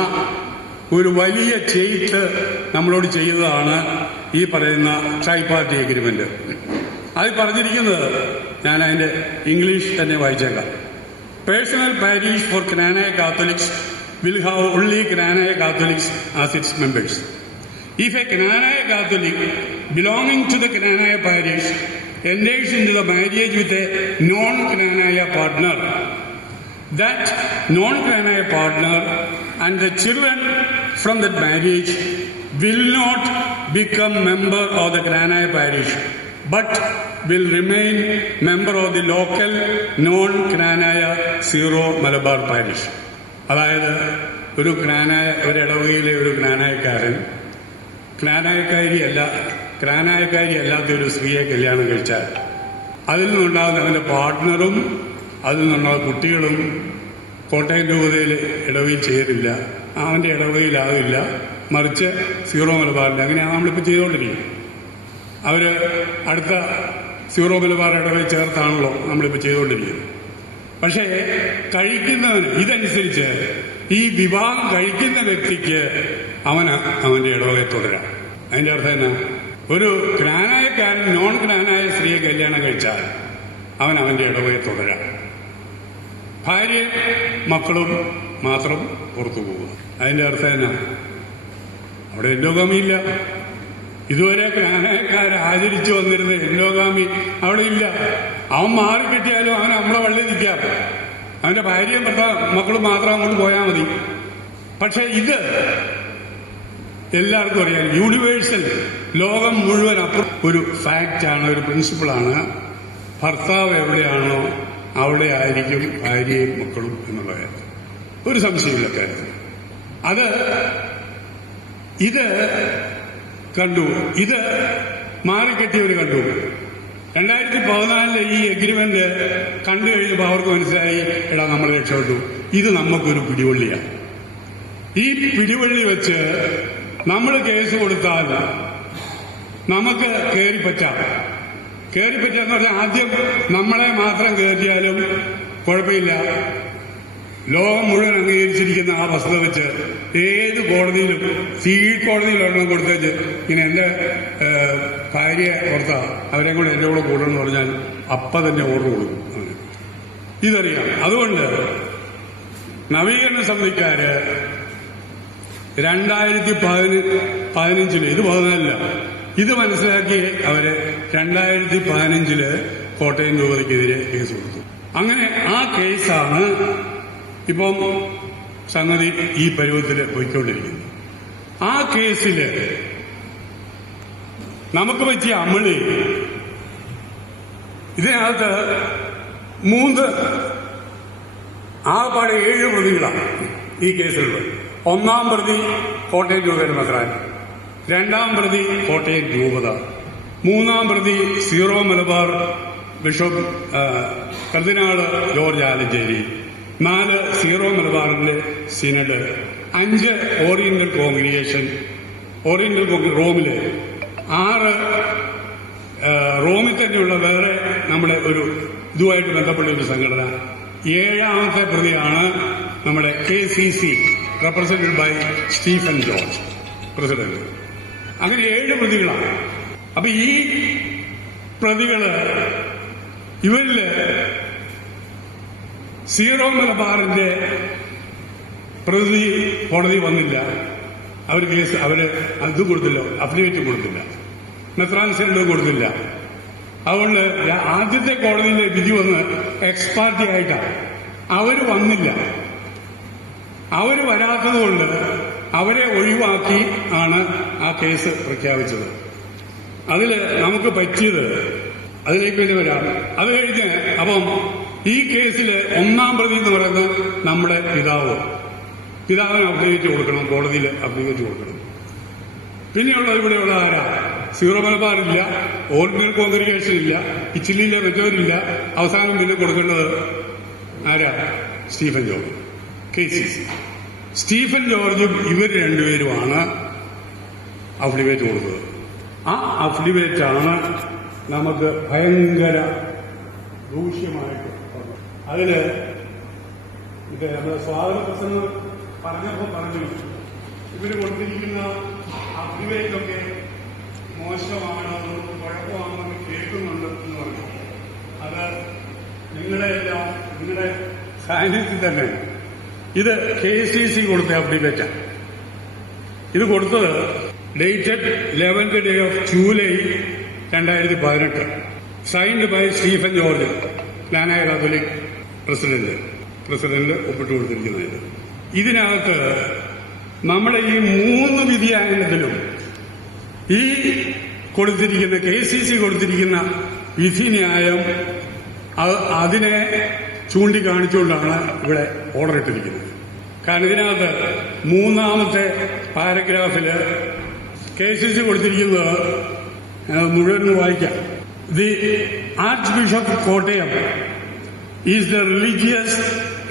ഒരു വലിയ ചെയ്ത്ത് നമ്മളോട് ചെയ്തതാണ് ഈ പറയുന്ന ട്രൈ പാർട്ടി എഗ്രിമെന്റ്. അത് പറഞ്ഞിരിക്കുന്നത് ഞാൻ അതിന്റെ ഇംഗ്ലീഷ് തന്നെ വായിച്ചേക്കാം. Personal parish for Knanaya Catholics will have only Knanaya Catholics as its members. If a Knanaya Catholic belonging to the Knanaya parish enters into the marriage with a non-Knanaya partner, that non-Knanaya partner and the children from that marriage will not become member of the Knanaya parish, but will remain member of the local non-Knanaya Syro Malabar parish. അതായത് ഒരു ഇടവകയിലെ ഒരു ക്നാനായക്കാരി അല്ലാത്ത ഒരു സ്ത്രീയെ കല്യാണം കഴിച്ചാൽ അതിൽ നിന്നുണ്ടാകുന്ന അവൻ്റെ പാർട്ട്ണറും അതിൽ നിന്നുള്ള കുട്ടികളും കോട്ടയം രൂപതയിൽ ഇടവയിൽ ചേരില്ല, അവൻ്റെ ഇടവകയിലാകില്ല, മറിച്ച് സീറോ മലബാറിൽ. അങ്ങനെയാണ് നമ്മളിപ്പോൾ ചെയ്തുകൊണ്ടിരിക്കുന്നത്. അവർ അടുത്ത സീറോ മലബാർ ഇടവയിൽ ചേർത്താണല്ലോ നമ്മളിപ്പോൾ ചെയ്തുകൊണ്ടിരിക്കുന്നത്. പക്ഷേ കഴിക്കുന്നവന് ഇതനുസരിച്ച് ഈ വിവാഹം കഴിക്കുന്ന വ്യക്തിക്ക് അവന്റെ ഇടവകയെ തുടരാം. അതിന്റെ അർത്ഥം എന്നാ? ഒരു ക്നാനായക്കാരൻ നോൺ ക്നാനായ സ്ത്രീയെ കല്യാണം കഴിച്ചാൽ അവന്റെ ഇടവകയെ തുടരാം. ഭാര്യ മക്കളും മാത്രം പുറത്തു പോകുക. അതിന്റെ അർത്ഥം എന്നാ? അവിടെ എൻഡോഗാമിയില്ല. ഇതുവരെ ക്നാനായക്കാർ ആചരിച്ചു വന്നിരുന്ന എൻഡോഗാമി അവിടെ ഇല്ല. അവൻ മാറിക്കിട്ടിയാലും അവൻ നമ്മളെ വള്ളി നിൽക്കാം. അവന്റെ ഭാര്യയും മക്കളും മാത്രം അങ്ങോട്ട് പോയാൽ മതി. പക്ഷെ ഇത് എല്ലാവർക്കും അറിയാം, യൂണിവേഴ്സൽ, ലോകം മുഴുവൻ അപ്പുറം ഒരു ഫാക്റ്റാണ്, ഒരു പ്രിൻസിപ്പിളാണ്. ഭർത്താവ് എവിടെയാണോ അവിടെ ആയിരിക്കും ഭാര്യയും മക്കളും എന്നുള്ള കാര്യം ഒരു സംശയമില്ല കാര്യത്തിൽ. ഇത് കണ്ടു, ഇത് മാറിക്കെട്ടിയവർ കണ്ടു. 2014 ഈ എഗ്രിമെന്റ് കണ്ടു കഴിഞ്ഞപ്പോൾ അവർക്ക് മനസ്സിലായി, എടാ നമ്മൾ രക്ഷപ്പെട്ടു, ഇത് നമുക്കൊരു പിടിവള്ളിയാണ്. ഈ പിടിവള്ളി വെച്ച് നമ്മൾ കേസ് കൊടുത്താൽ നമുക്ക് കയറിപ്പറ്റാന്ന് പറഞ്ഞാൽ ആദ്യം നമ്മളെ മാത്രം കയറ്റിയാലും കുഴപ്പമില്ല. ലോകം മുഴുവൻ അംഗീകരിച്ചിരിക്കുന്ന ആ വസ്തുത വെച്ച് ഏത് കോടതിയിലും, കീഴ്ക്കോടതിയിലൊരെണ്ണം കൊടുത്തേച്ച് ഇങ്ങനെ എന്റെ ഭാര്യയെ ഓർത്താ അവരെ കൂടെ എന്റെ കൂടെ കൂടണമെന്ന് പറഞ്ഞാൽ അപ്പം തന്നെ ഓർഡർ കൊടുക്കും അവന്. ഇതറിയാം. അതുകൊണ്ട് നവീകരണ സമിതിക്കാര് 2015 ഇത് 14 ഇത് മനസ്സിലാക്കി അവര് 2015 കോട്ടയം രൂപതയ്ക്കെതിരെ കേസ് കൊടുത്തു. അങ്ങനെ ആ കേസാണ് ഇപ്പം സംഗതി ഈ പരുവത്തിൽ പോയിക്കൊണ്ടിരിക്കുന്നു. ആ കേസില് നമുക്ക് പറ്റിയ അമളി, ഇതിനകത്ത് 7 പ്രതികളാണ് ഈ കേസിലുള്ളത്. 1-ാം പ്രതി കോട്ടയം രൂപയുടെ മെത്രാൻ, 2-ാം പ്രതി കോട്ടയം രൂപത, 3-ാം പ്രതി സീറോ മലബാർ ബിഷപ്പ് കർദിനാള് ജോർജ് ആലഞ്ചേരി, 4 സീറോ മലബാറിന്റെ സിനഡ്, 5 ഓറിയന്റൽ കോൺഗ്രിഗേഷൻ, റോമില്, 6 റോമിൽ തന്നെയുള്ള വേറെ നമ്മുടെ ഒരു ഇതുമായിട്ട് ബന്ധപ്പെട്ട ഒരു സംഘടന, 7-ാമത്തെ പ്രതിയാണ് നമ്മുടെ KCC represented by Stephen George president. അങ്ങനെ 7 പ്രതികളാണ്. അപ്പൊ ഈ പ്രതികള്, ഇവരില് സീറോ മലബാറിന്റെ പ്രതി കോടതി വന്നില്ല. അവര് അത് കൊടുത്തില്ല, അഫിഡവിറ്റ് കൊടുത്തില്ല, മെത്രാൻ സിനഡ് കൊടുത്തില്ല. അതുകൊണ്ട് ആദ്യത്തെ കോടതിയിലെ വിധി വന്ന് എക്സ് പാർട്ടി ആയിട്ടാണ്. അവര് വന്നില്ല. അവര് വരാത്തതുകൊണ്ട് അവരെ ഒഴിവാക്കി ആണ് ആ കേസ് പ്രഖ്യാപിച്ചത്. അതിൽ നമുക്ക് പറ്റിയത് അതിലേക്ക് തന്നെ വരാം. അത് കഴിഞ്ഞ് അപ്പം ഈ കേസിൽ ഒന്നാം പ്രതി എന്ന് പറയുന്നത് നമ്മുടെ പിതാവിന് അപ്ഡേറ്റ് കൊടുക്കണം, കോടതിയിൽ അപ്ഡേറ്റ് കൊടുക്കണം. പിന്നെയുള്ള ഇവിടെയുള്ള ആരാ? സീറോ മലബാറില്ല, ഓർഡിനറി കോൺഗ്രിഗേഷൻ ഇല്ല, ഇച്ചിലിയിലെ മറ്റവരില്ല. അവസാനം പിന്നെ കൊടുക്കേണ്ടത് ആരാ? Stephen George, KCC. സ്റ്റീഫൻ ജോർജും ഇവർ രണ്ടുപേരുമാണ് അഫിഡവിറ്റ് കൊടുത്തത്. ആ അഫിഡവിറ്റാണ് നമുക്ക് ഭയങ്കര ദൂഷ്യമായിട്ട് അതില് നമ്മുടെ സ്വാഗത പ്രസംഗം പറഞ്ഞപ്പോൾ പറഞ്ഞു ഇവർ കൊടുത്തിരിക്കുന്ന അഫിഡവിറ്റൊക്കെ മോശമാണെന്നും കുഴപ്പമാണെന്നും കേൾക്കുന്നുണ്ട് എന്ന് പറഞ്ഞു. അത് നിങ്ങളുടെ സാന്നിധ്യത്തിൽ തന്നെ ഇത് KCC കൊടുത്ത അഫിഡവിറ്റാണ്. ഇത് കൊടുത്തത് dated 11th day of July 2018, signed by Stephen George, Knanaya Catholic president ഒപ്പിട്ട് കൊടുത്തിരിക്കുന്നത്. ഇതിനകത്ത് നമ്മുടെ ഈ 3 വിധിയായതിലും ഈ കൊടുത്തിരിക്കുന്ന KCC കൊടുത്തിരിക്കുന്ന വിധിന്യായം അതിനെ ചൂണ്ടിക്കാണിച്ചുകൊണ്ടാണ് ഇവിടെ ഓർഡർ ഇട്ടിരിക്കുന്നത്. കാരണം ഇതിനകത്ത് 3ാമത്തെ പാരഗ്രാഫില് KCC കൊടുത്തിരിക്കുന്നത് മുഴുവൻ വായിക്കാം. The arch bishop Kottayam is the religious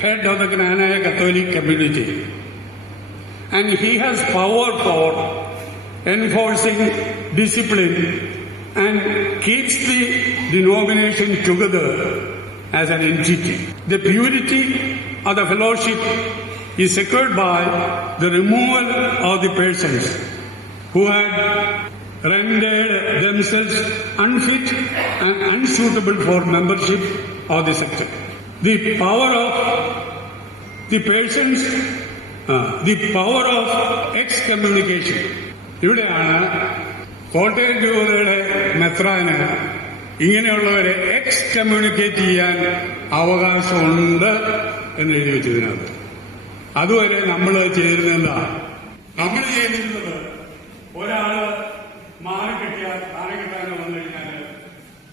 head of the Gnanaya Catholic community, and he has power for enforcing discipline and keeps the denomination together as an entity. The purity of the fellowship is secured by the removal of the persons who had rendered themselves unfit and unsuitable for membership of the sector. The power of excommunication. ഇവിടെയാണ് കോട്ടയം രൂപതയുടെ മെത്രാന് ഇങ്ങനെയുള്ളവരെ excommunicate ചെയ്യാൻ അവകാശമുണ്ട് എന്ന് എഴുതി വെച്ചതിനകത്ത്. അതുവരെ നമ്മൾ ചെയ്തിരുന്നില്ല. നമ്മൾ ചെയ്തിരുന്നത് ഒരാള് മാറിക്കെട്ടാനോ വന്നു കഴിഞ്ഞാൽ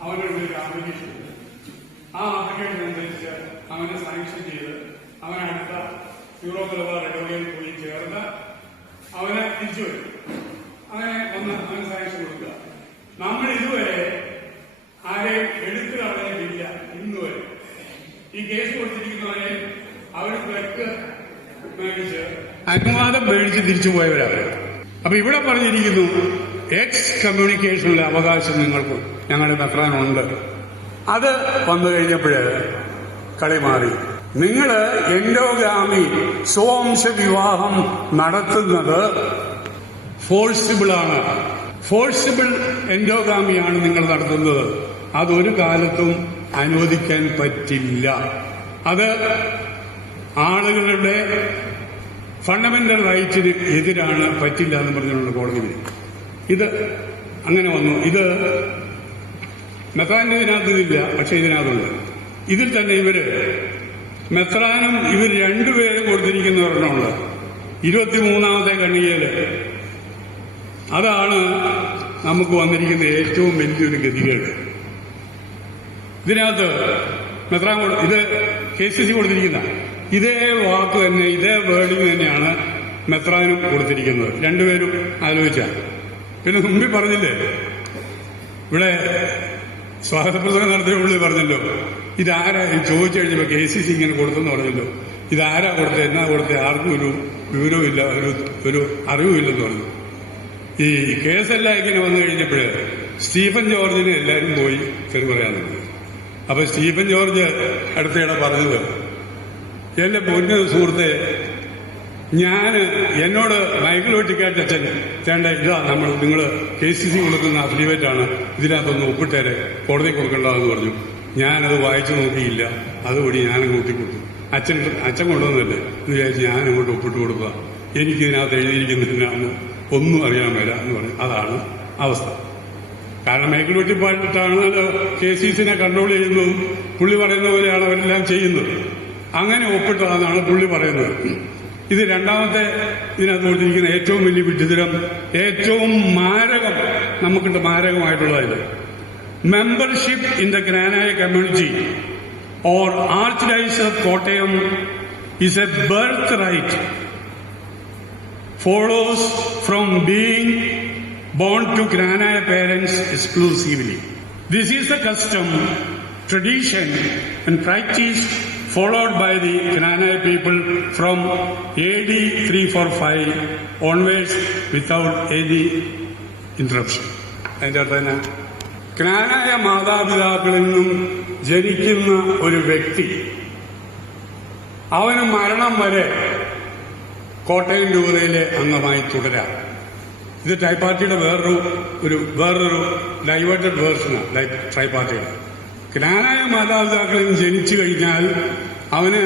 അവനൊരു ആപ്ലിക്കേഷൻ, ആ ആപ്ലിക്കേഷൻ അനുസരിച്ച് അവനെ സാങ്ഷൻ ചെയ്ത് അവനടുത്ത സീറോ മലബാർ ഇടവകയിൽ പോയി ചേർന്ന് അവനെ തിരിച്ചു വരും. അങ്ങനെ വന്ന് അവന് സാങ്ഷൻ കൊടുക്കുക. നമ്മൾ ഇതുവരെ ആരെയും എടുത്തു കളഞ്ഞിട്ടില്ല. ഇന്നുവരെ ഈ കേസ് കൊടുത്തിരിക്കുന്നവരെ അവർ ഫ്ലക്ക് മേടിച്ച് അനുവാദം മേടിച്ച് തിരിച്ചു പോയവരാണ്. അപ്പൊ ഇവിടെ പറഞ്ഞിരിക്കുന്നു എക്സ് കമ്മ്യൂണിക്കേഷനുള്ള അവകാശം നിങ്ങൾക്ക് ഞങ്ങളുടെ മെത്രാനുണ്ട്. അത് വന്നു കഴിഞ്ഞപ്പോഴ് കളി മാറി. നിങ്ങൾ എൻഡോഗാമി സ്വവംശ വിവാഹം നടത്തുന്നത് ഫോഴ്സിബിളാണ്. ഫോഴ്സിബിൾ എൻഡോഗാമിയാണ് നിങ്ങൾ നടത്തുന്നത്. അതൊരു കാലത്തും അനുവദിക്കാൻ പറ്റില്ല. അത് ആളുകളുടെ ഫണ്ടമെന്റൽ റൈറ്റിന് എതിരാണ്, പറ്റില്ല എന്ന് പറഞ്ഞുകൊണ്ട് കോടതി വിധി. ഇത് അങ്ങനെ വന്നു. ഇത് മെത്രാന്റെ ഇതിനകത്തില്ല, പക്ഷെ ഇതിനകത്തുണ്ട്. ഇതിൽ തന്നെ മെത്രാനും ഇവർ രണ്ടുപേരും കൊടുത്തിരിക്കുന്നവരുണ്ട്. 23ാമത്തെ കണ്ണികയില് അതാണ് നമുക്ക് വന്നിരിക്കുന്ന ഏറ്റവും വലിയൊരു ഗതികേട്. ഇതിനകത്ത് മെത്രാൻ ഇത് KCC കൊടുത്തിരിക്കുന്ന ഇതേ വാക്ക് തന്നെ, ഇതേ വേർഡിങ് തന്നെയാണ് മെത്രാനും കൊടുത്തിരിക്കുന്നത്. രണ്ടുപേരും ആലോചിച്ചാൽ. പിന്നെ മുമ്പിൽ പറഞ്ഞില്ലേ, ഇവിടെ സ്വാഗതപ്രസംഗം നടത്തിയ പുള്ളി പറഞ്ഞല്ലോ, ഇതാരാ ചോദിച്ചു കഴിഞ്ഞപ്പോൾ KCC ഇങ്ങനെ കൊടുത്തെന്ന് പറഞ്ഞല്ലോ. ഇതാരാ കൊടുത്തത്, എന്നാ കൊടുത്തത്, ആർക്കും ഒരു വിവരവും ഇല്ല, ഒരു അറിവുമില്ലെന്ന് പറഞ്ഞു. ഈ കേസെല്ലാം ഇങ്ങനെ വന്നു കഴിഞ്ഞപ്പോഴേ സ്റ്റീഫൻ ജോർജിനെ എല്ലാവരും പോയി തെറി പറയാൻ തുടങ്ങി. അപ്പൊ സ്റ്റീഫൻ ജോർജ് അടുത്തിടെ പറഞ്ഞത്, എന്റെ പൊന്നു സുഹൃത്തെ, എന്നോട് മൈക്കിൾ വെട്ടിക്കാട്ടച്ഛൻ ചേണ്ട ഇതാ നിങ്ങൾ KCC കൊടുക്കുന്ന അഫിഡവിറ്റാണ്, ഇതിനകത്തൊന്ന് ഒപ്പിട്ടേരെ, കോടതി കൊടുക്കേണ്ടതെന്ന് പറഞ്ഞു. ഞാനത് വായിച്ചു നോക്കിയില്ല. അതുവഴി ഞാനങ്ങ് ഒട്ടിക്കൊടുത്തു. അച്ഛൻ കൊണ്ടുവന്നല്ലേ എന്ന് വിചാരിച്ച് ഞാനങ്ങോട്ട് ഒപ്പിട്ട് കൊടുക്കുക. എനിക്കിതിനകത്ത് എഴുതിയിരിക്കുന്നതിനാണ് ഒന്നും അറിയാൻ മേല എന്ന് പറഞ്ഞു. അതാണ് അവസ്ഥ. കാരണം മൈക്കിൾ വെട്ടിപ്പാട്ടിട്ടാണല്ലോ KCCനെ കൺട്രോൾ ചെയ്യുന്നതും പുള്ളി പറയുന്ന പോലെയാണ് അവരെല്ലാം ചെയ്യുന്നത്. അങ്ങനെ ഒപ്പിട്ടതെന്നാണ് പുള്ളി പറയുന്നത്. ഇത് രണ്ടാമത്തെ ഇതിനകത്ത് കൊടുത്തിരിക്കുന്ന ഏറ്റവും വലിയ വിഡ്ഢിത്തരം, ഏറ്റവും മാരകം നമുക്കിട്ട് മാരകമായിട്ടുള്ളതായത്. മെമ്പർഷിപ്പ് ഇൻ ദ ഗ്രാനായ community or archdiocese of Kottayam is a birthright, follows from being born to Granaya parents exclusively. This is the custom, tradition and practice followed by the Granaya people from AD 345 onwards without any interruption. അതിൻ്റെ അർത്ഥം ഗ്രാനായ മാതാപിതാക്കളിൽ നിന്നും ജനിക്കുന്ന ഒരു വ്യക്തി അവന് മരണം വരെ കോട്ടയം രൂപതയിലെ അംഗമായി തുടരാം. ഇത് ട്രൈപാർട്ടിയുടെ വേറൊരു ഡൈവേർട്ടഡ് വേർഷനാണ് ട്രൈപാർട്ടിയുടെ. ഗ്രാനായ മാതാപിതാക്കളിൽ ജനിച്ചു കഴിഞ്ഞാൽ അവന്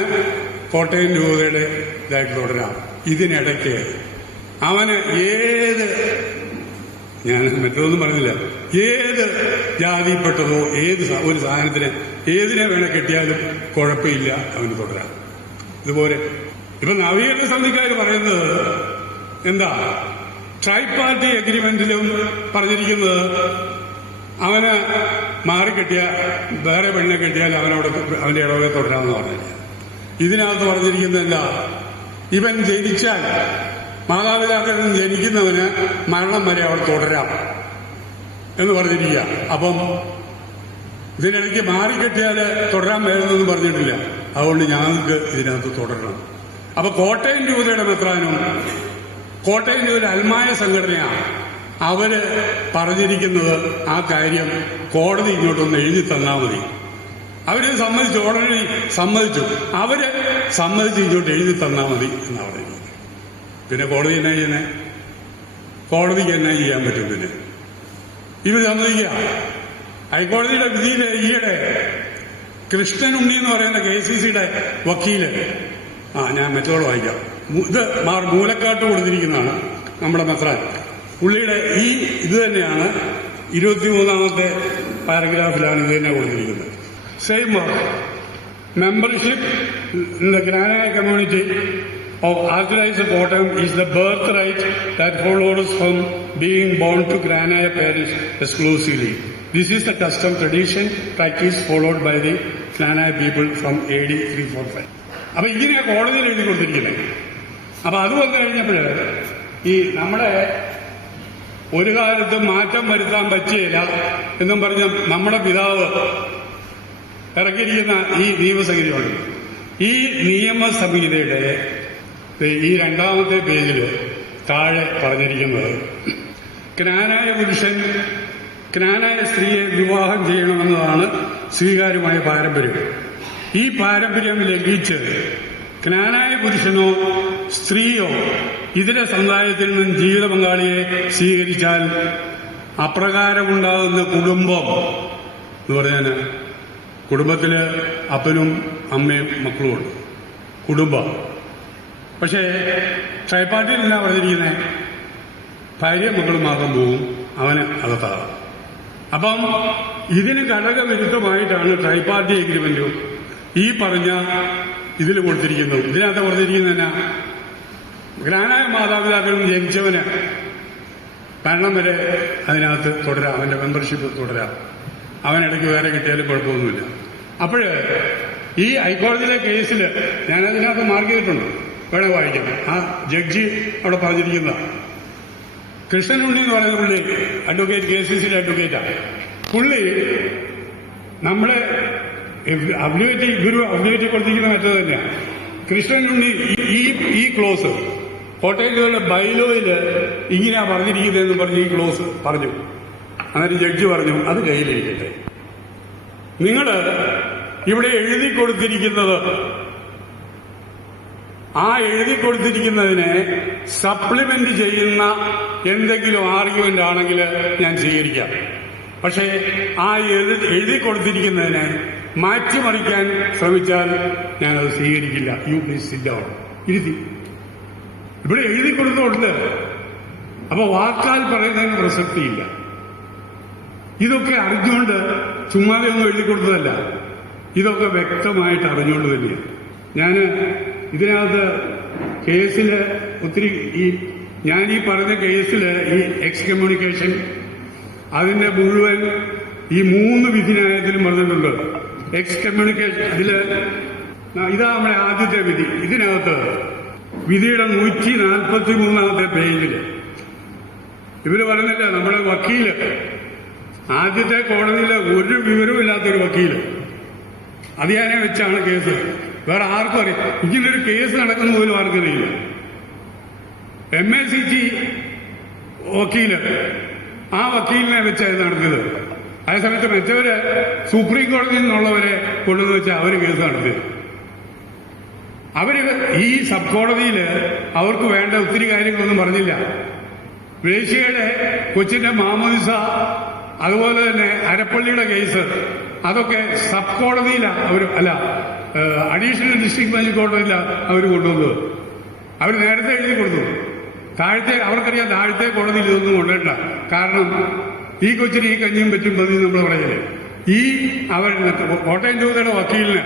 കോട്ടയം രൂപതയുടെ ഇതായിട്ട് തുടരാം. ഇതിനിടയ്ക്ക് അവന് ഞാൻ മറ്റൊന്നും പറഞ്ഞില്ല, ഏത് ജാതിയിൽപ്പെട്ടതോ ഒരു സാധനത്തിന് ഏതിനെ വേണേ കെട്ടിയാലും കുഴപ്പമില്ല, അവന് തുടരാം. ഇതുപോലെ ഇപ്പൊ നവീകരണ സമിതിക്കാർ പറയുന്നത് എന്താ, ട്രൈപാർട്ടി അഗ്രിമെന്റിലും പറഞ്ഞിരിക്കുന്നത് അവന് മാറിക്കെട്ടിയ വേറെ പെണ്ണിനെ കെട്ടിയാൽ അവന്റെ ഇടവകയെ തുടരാമെന്ന് പറഞ്ഞില്ല. ഇതിനകത്ത് പറഞ്ഞിരിക്കുന്നത് എന്താ, ഇവൻ ജനിച്ചാൽ മാതാപിതാക്കളിൽ നിന്ന് ജനിക്കുന്നവന് മരണം വരെ അവർ തുടരാം എന്ന് പറഞ്ഞിരിക്കുക. അപ്പം ഇതിനിടയ്ക്ക് മാറിക്കെട്ടിയാൽ തുടരാൻ വരുന്നതെന്ന് പറഞ്ഞിട്ടില്ല. അതുകൊണ്ട് ഞങ്ങൾക്ക് ഇതിനകത്ത് തുടരണം. അപ്പൊ കോട്ടയം രൂപതയുടെ മെത്രാനും കോട്ടയം രൂപയുടെ അൽമായ സംഘടനയാണ് അവര് പറഞ്ഞിരിക്കുന്നത്. ആ കാര്യം കോടതി ഇങ്ങോട്ടൊന്ന് എഴുതി തന്നാൽ മതി. അവര് സമ്മതിച്ചു, ഓൾറെഡി സമ്മതിച്ചു. അവര് സമ്മതിച്ച് ഇങ്ങോട്ട് എഴുതി തന്നാൽ മതി എന്നാ പറഞ്ഞിരിക്കുന്നത്. പിന്നെ കോടതി എന്നാ ചെയ്യുന്നേ? കോടതിക്ക് എന്നാ ചെയ്യാൻ പറ്റും? പിന്നെ ഇവർ സമ്മതിക്കുക. ഹൈക്കോടതിയുടെ വിധിയിൽ ഈയിടെ കൃഷ്ണൻ ഉണ്ണി എന്ന് പറയുന്ന KCCയുടെ വക്കീല്, ഞാൻ മറ്റോളം വായിക്കാം, ഇത് മൂലക്കാട്ട് കൊടുത്തിരിക്കുന്നതാണ് നമ്മുടെ മെത്രാൻ. പുള്ളിയുടെ ഇത് തന്നെയാണ് 23-ാമത്തെ പാരഗ്രാഫിലാണ് ഇത് തന്നെ കൊടുത്തിരിക്കുന്നത്. Same work, membership in the ഗ്രാനായ community of Archdiocese of Kottayam is the birthright that follows from being born to Granaya parish exclusively. This is the custom, tradition, practice followed by the Granaya people from AD 345. അപ്പൊ ഇങ്ങനെയാ കോടതിയിൽ എഴുതി കൊടുത്തിരിക്കുന്നത്. അപ്പൊ അത് വന്നു കഴിഞ്ഞപ്പോൾ ഈ നമ്മുടെ ഒരു കാലത്ത് മാറ്റം വരുത്താൻ പറ്റിയില്ല എന്നും പറഞ്ഞ നമ്മുടെ പിതാവ് ഇറക്കിയിരിക്കുന്ന ഈ നിയമസംഹിതയുണ്ട്. ഈ നിയമസംഹിതയുടെ ഈ 2ാമത്തെ പേജിൽ താഴെ പറഞ്ഞിരിക്കുന്നത്, ജ്ഞാനായ പുരുഷൻ ജ്ഞാനായ സ്ത്രീയെ വിവാഹം ചെയ്യണമെന്നതാണ് സ്വീകാര്യമായ പാരമ്പര്യം. ഈ പാരമ്പര്യം ലംഘിച്ച് ജ്ഞാനായ പുരുഷനോ സ്ത്രീയോ ഇതര സമുദായത്തിൽ നിന്നും ജീവിത പങ്കാളിയെ സ്വീകരിച്ചാൽ അപ്രകാരമുണ്ടാകുന്ന കുടുംബം എന്ന് പറഞ്ഞാൽ കുടുംബത്തില് അപ്പനും അമ്മയും മക്കളുമുണ്ട്, കുടുംബം. പക്ഷേ ട്രൈപാർട്ടിയിൽ എന്നാ പറഞ്ഞിരിക്കുന്നത്, ഭാര്യ മക്കളും മാത്രം പോകും, അവന് അകത്താകും. അപ്പം ഇതിന് ഘടകവിരുദ്ധമായിട്ടാണ് ട്രൈപാർട്ടി എഗ്രിമെന്റും ഈ പറഞ്ഞ ഇതിൽ കൊടുത്തിരിക്കുന്നത്. ഇതിനകത്ത് കൊടുത്തിരിക്കുന്നത് തന്നെ ഗ്രാനായ മാതാപിതാക്കളും ജനിച്ചവന് മരണം വരെ അതിനകത്ത് തുടരാം, അവന്റെ മെമ്പർഷിപ്പ് തുടരാം, അവനിടയ്ക്ക് വേറെ കിട്ടിയാലും കുഴപ്പമൊന്നുമില്ല. അപ്പോഴ് ഈ ഹൈക്കോടതിയിലെ കേസിൽ ഞാനതിനകത്ത് മാർക്ക് ചെയ്തിട്ടുണ്ട്, വേണേ വായിക്കാം. ആ ജഡ്ജി അവിടെ പറഞ്ഞിരിക്കുന്ന കൃഷ്ണനുണ്ണി എന്ന് പറയുന്ന പുള്ളി അഡ്വക്കേറ്റ്, KCCയുടെ അഡ്വക്കേറ്റാണ്. പുള്ളി നമ്മളെ അബ്ലിവേറ്റ് കൊടുത്തിരിക്കുന്ന മറ്റത് തന്നെയാണ്. കൃഷ്ണനുണ്ണി ഈ ക്ലോസ് കോട്ടയം ജില്ലയുടെ ബൈലോയില് ഇങ്ങനെയാ പറഞ്ഞിരിക്കുന്നതെന്ന് പറഞ്ഞ് ഈ ക്ലോസ് പറഞ്ഞു. അന്നേരം ജഡ്ജി പറഞ്ഞു, അത് കയ്യിലിരിക്കട്ടെ, നിങ്ങൾ ഇവിടെ എഴുതി കൊടുത്തിരിക്കുന്നത്, ആ എഴുതി കൊടുത്തിരിക്കുന്നതിനെ സപ്ലിമെന്റ് ചെയ്യുന്ന എന്തെങ്കിലും ആർഗ്യുമെന്റ് ആണെങ്കിൽ ഞാൻ സ്വീകരിക്കാം. പക്ഷേ ആ എഴുതി കൊടുത്തിരിക്കുന്നതിനെ മാറ്റിമറിക്കാൻ ശ്രമിച്ചാൽ ഞാനത് സ്വീകരിക്കില്ല. You please sit down. ഇരുത്തി ഇവിടെ എഴുതി കൊടുത്തോണ്ട് അപ്പൊ വാക്കാൽ പറയുന്നതിന് പ്രസക്തിയില്ല. ഇതൊക്കെ അറിഞ്ഞുകൊണ്ട് ചുമ്മാതെ ഒന്നും എഴുതി കൊടുത്തതല്ല, ഇതൊക്കെ വ്യക്തമായിട്ട് അറിഞ്ഞുകൊണ്ട് തന്നെയാണ്. ഞാൻ ഇതിനകത്ത് കേസില് ഒത്തിരി ഞാൻ ഈ പറഞ്ഞ കേസില് ഈ എക്സ്കമ്മ്യൂണിക്കേഷൻ അതിന്റെ മുഴുവൻ ഈ 3 വിധിന്യായത്തിലും പറഞ്ഞിട്ടുണ്ട്. എക്സ്കമ്മ്യൂണിക്കേഷൻ ഇതാ നമ്മുടെ ആദ്യത്തെ വിധി. ഇതിനകത്ത് വിധിയുടെ 143-ാമത്തെ പേജിൽ ഇവര് പറയുന്നില്ല, നമ്മുടെ വക്കീല്, ആദ്യത്തെ കോടതിയിലെ ഒരു വിവരവുമില്ലാത്തൊരു വക്കീല് അതിയാനെ വെച്ചാണ് കേസ്. വേറെ ആർക്കും അറിയാം, ഇങ്ങനൊരു കേസ് നടക്കുന്ന പോലും ആർക്കറിയില്ല. MACG വക്കീല്, ആ വക്കീലിനെ വെച്ചാണ് നടത്തിയത്. അതേസമയത്ത് മറ്റവര് സുപ്രീം കോടതിയിൽ നിന്നുള്ളവരെ കൊണ്ടുവന്ന് വെച്ചാൽ അവര് കേസ് നടത്തി. അവര് ഈ സബ് കോടതിയിൽ അവർക്ക് വേണ്ട ഒത്തിരി കാര്യങ്ങളൊന്നും പറഞ്ഞില്ല. വേശ്യയുടെ കൊച്ചിന്റെ മാമോദിസ, അതുപോലെ തന്നെ അരപ്പള്ളിയുടെ കേസ്, അതൊക്കെ സബ് കോടതിയിലാണ് അഡീഷണൽ ഡിസ്ട്രിക്ട് ബെഞ്ച് കോടതിയിലാണ് അവർ കൊണ്ടുവന്നത്. അവർ നേരത്തെ എഴുതി കൊടുത്തു. അവർക്കറിയാം താഴത്തെ കോടതിയിൽ ഇതൊന്നും കൊണ്ടുവരണ്ട. കാരണം ഈ കൊച്ചിന് ഈ കഞ്ഞിയും പറ്റും പതി നമ്മൾ പറയില്ലേ. കോട്ടയം രൂപതയുടെ വക്കീലിന്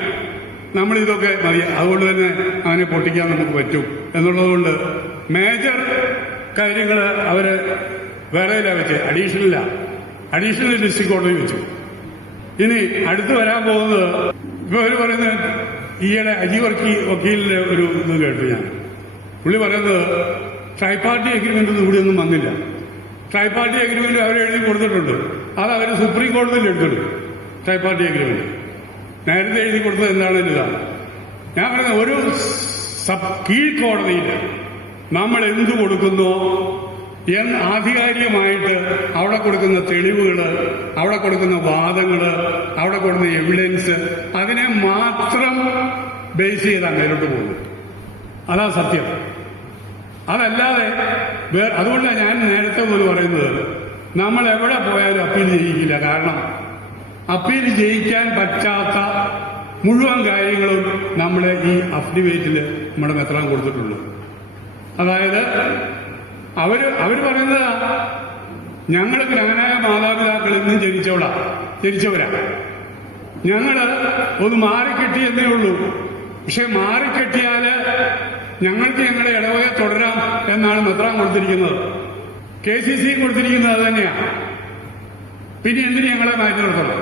നമ്മളിതൊക്കെ മതി, അതുകൊണ്ട് തന്നെ അവനെ പൊട്ടിക്കാൻ നമുക്ക് പറ്റും എന്നുള്ളതുകൊണ്ട് മേജർ കാര്യങ്ങൾ അവര് വേറെയില്ല വെച്ച്, അഡീഷണൽ ഡിസ്ട്രിക്ട് കോടതി വെച്ചു. ഇനി അടുത്ത് വരാൻ പോകുന്നത്, ഇപ്പൊ അവര് പറയുന്നത്, ഈയിടെ വക്കീലിന്റെ ഒരു ഇത് കേട്ടു ഞാൻ. പുള്ളി പറയുന്നത് ട്രൈപാർട്ടി അഗ്രിമെന്റ് ഒന്നും ഇവിടെ ഒന്നും വന്നില്ല. ട്രൈപാർട്ടി അഗ്രിമെന്റ് അവർ എഴുതി കൊടുത്തിട്ടുണ്ട്. അത് അവർ സുപ്രീം കോടതിയിൽ എടുത്തിട്ടുണ്ട്. ട്രൈപാർട്ടി അഗ്രിമെന്റ് നേരത്തെ എഴുതി കൊടുത്തത് എന്താണെന്ന് ഇതാണ്. ഞാൻ പറയുന്നത്, ഒരു കീഴ്ക്കോടതിയിൽ നമ്മൾ എന്തു കൊടുക്കുന്നോ എന്ന് ആധികാരികമായിട്ട് അവിടെ കൊടുക്കുന്ന തെളിവുകൾ, അവിടെ കൊടുക്കുന്ന വാദങ്ങൾ, അവിടെ കൊടുക്കുന്ന എവിഡൻസ്, അതിനെ മാത്രം ബേസ് ചെയ്താണ് മേലോട്ട് പോകുന്നത്. അതാ സത്യം. അതല്ലാതെ അതുകൊണ്ടാണ് ഞാൻ നേരത്തെ പോലും പറയുന്നത്, നമ്മൾ എവിടെ പോയാലും അപ്പീൽ ചെയ്യിക്കില്ല. കാരണം അപ്പീൽ ജയിക്കാൻ പറ്റാത്ത മുഴുവൻ കാര്യങ്ങളും നമ്മുടെ ഈ അഫിഡവിറ്റിൽ നമ്മുടെ മെത്രാൻ കൊടുത്തിട്ടുള്ളൂ. അതായത് അവര് പറയുന്നത്, ഞങ്ങൾ ജ്ഞാനായ മാതാപിതാക്കളിൽ നിന്ന് ജനിച്ചവരാ, ഞങ്ങള് ഒന്ന് മാറിക്കെട്ടിയെന്നേ ഉള്ളൂ. പക്ഷെ മാറിക്കെട്ടിയാല് ഞങ്ങൾക്ക് ഞങ്ങളുടെ ഇടവകയെ തുടരാം എന്നാണ് മെത്രാൻ കൊടുത്തിരിക്കുന്നത്. KCC കൊടുത്തിരിക്കുന്നത് അത് തന്നെയാണ്. പിന്നെ എന്തിനു ഞങ്ങളെ മാറ്റി നിർത്തണം?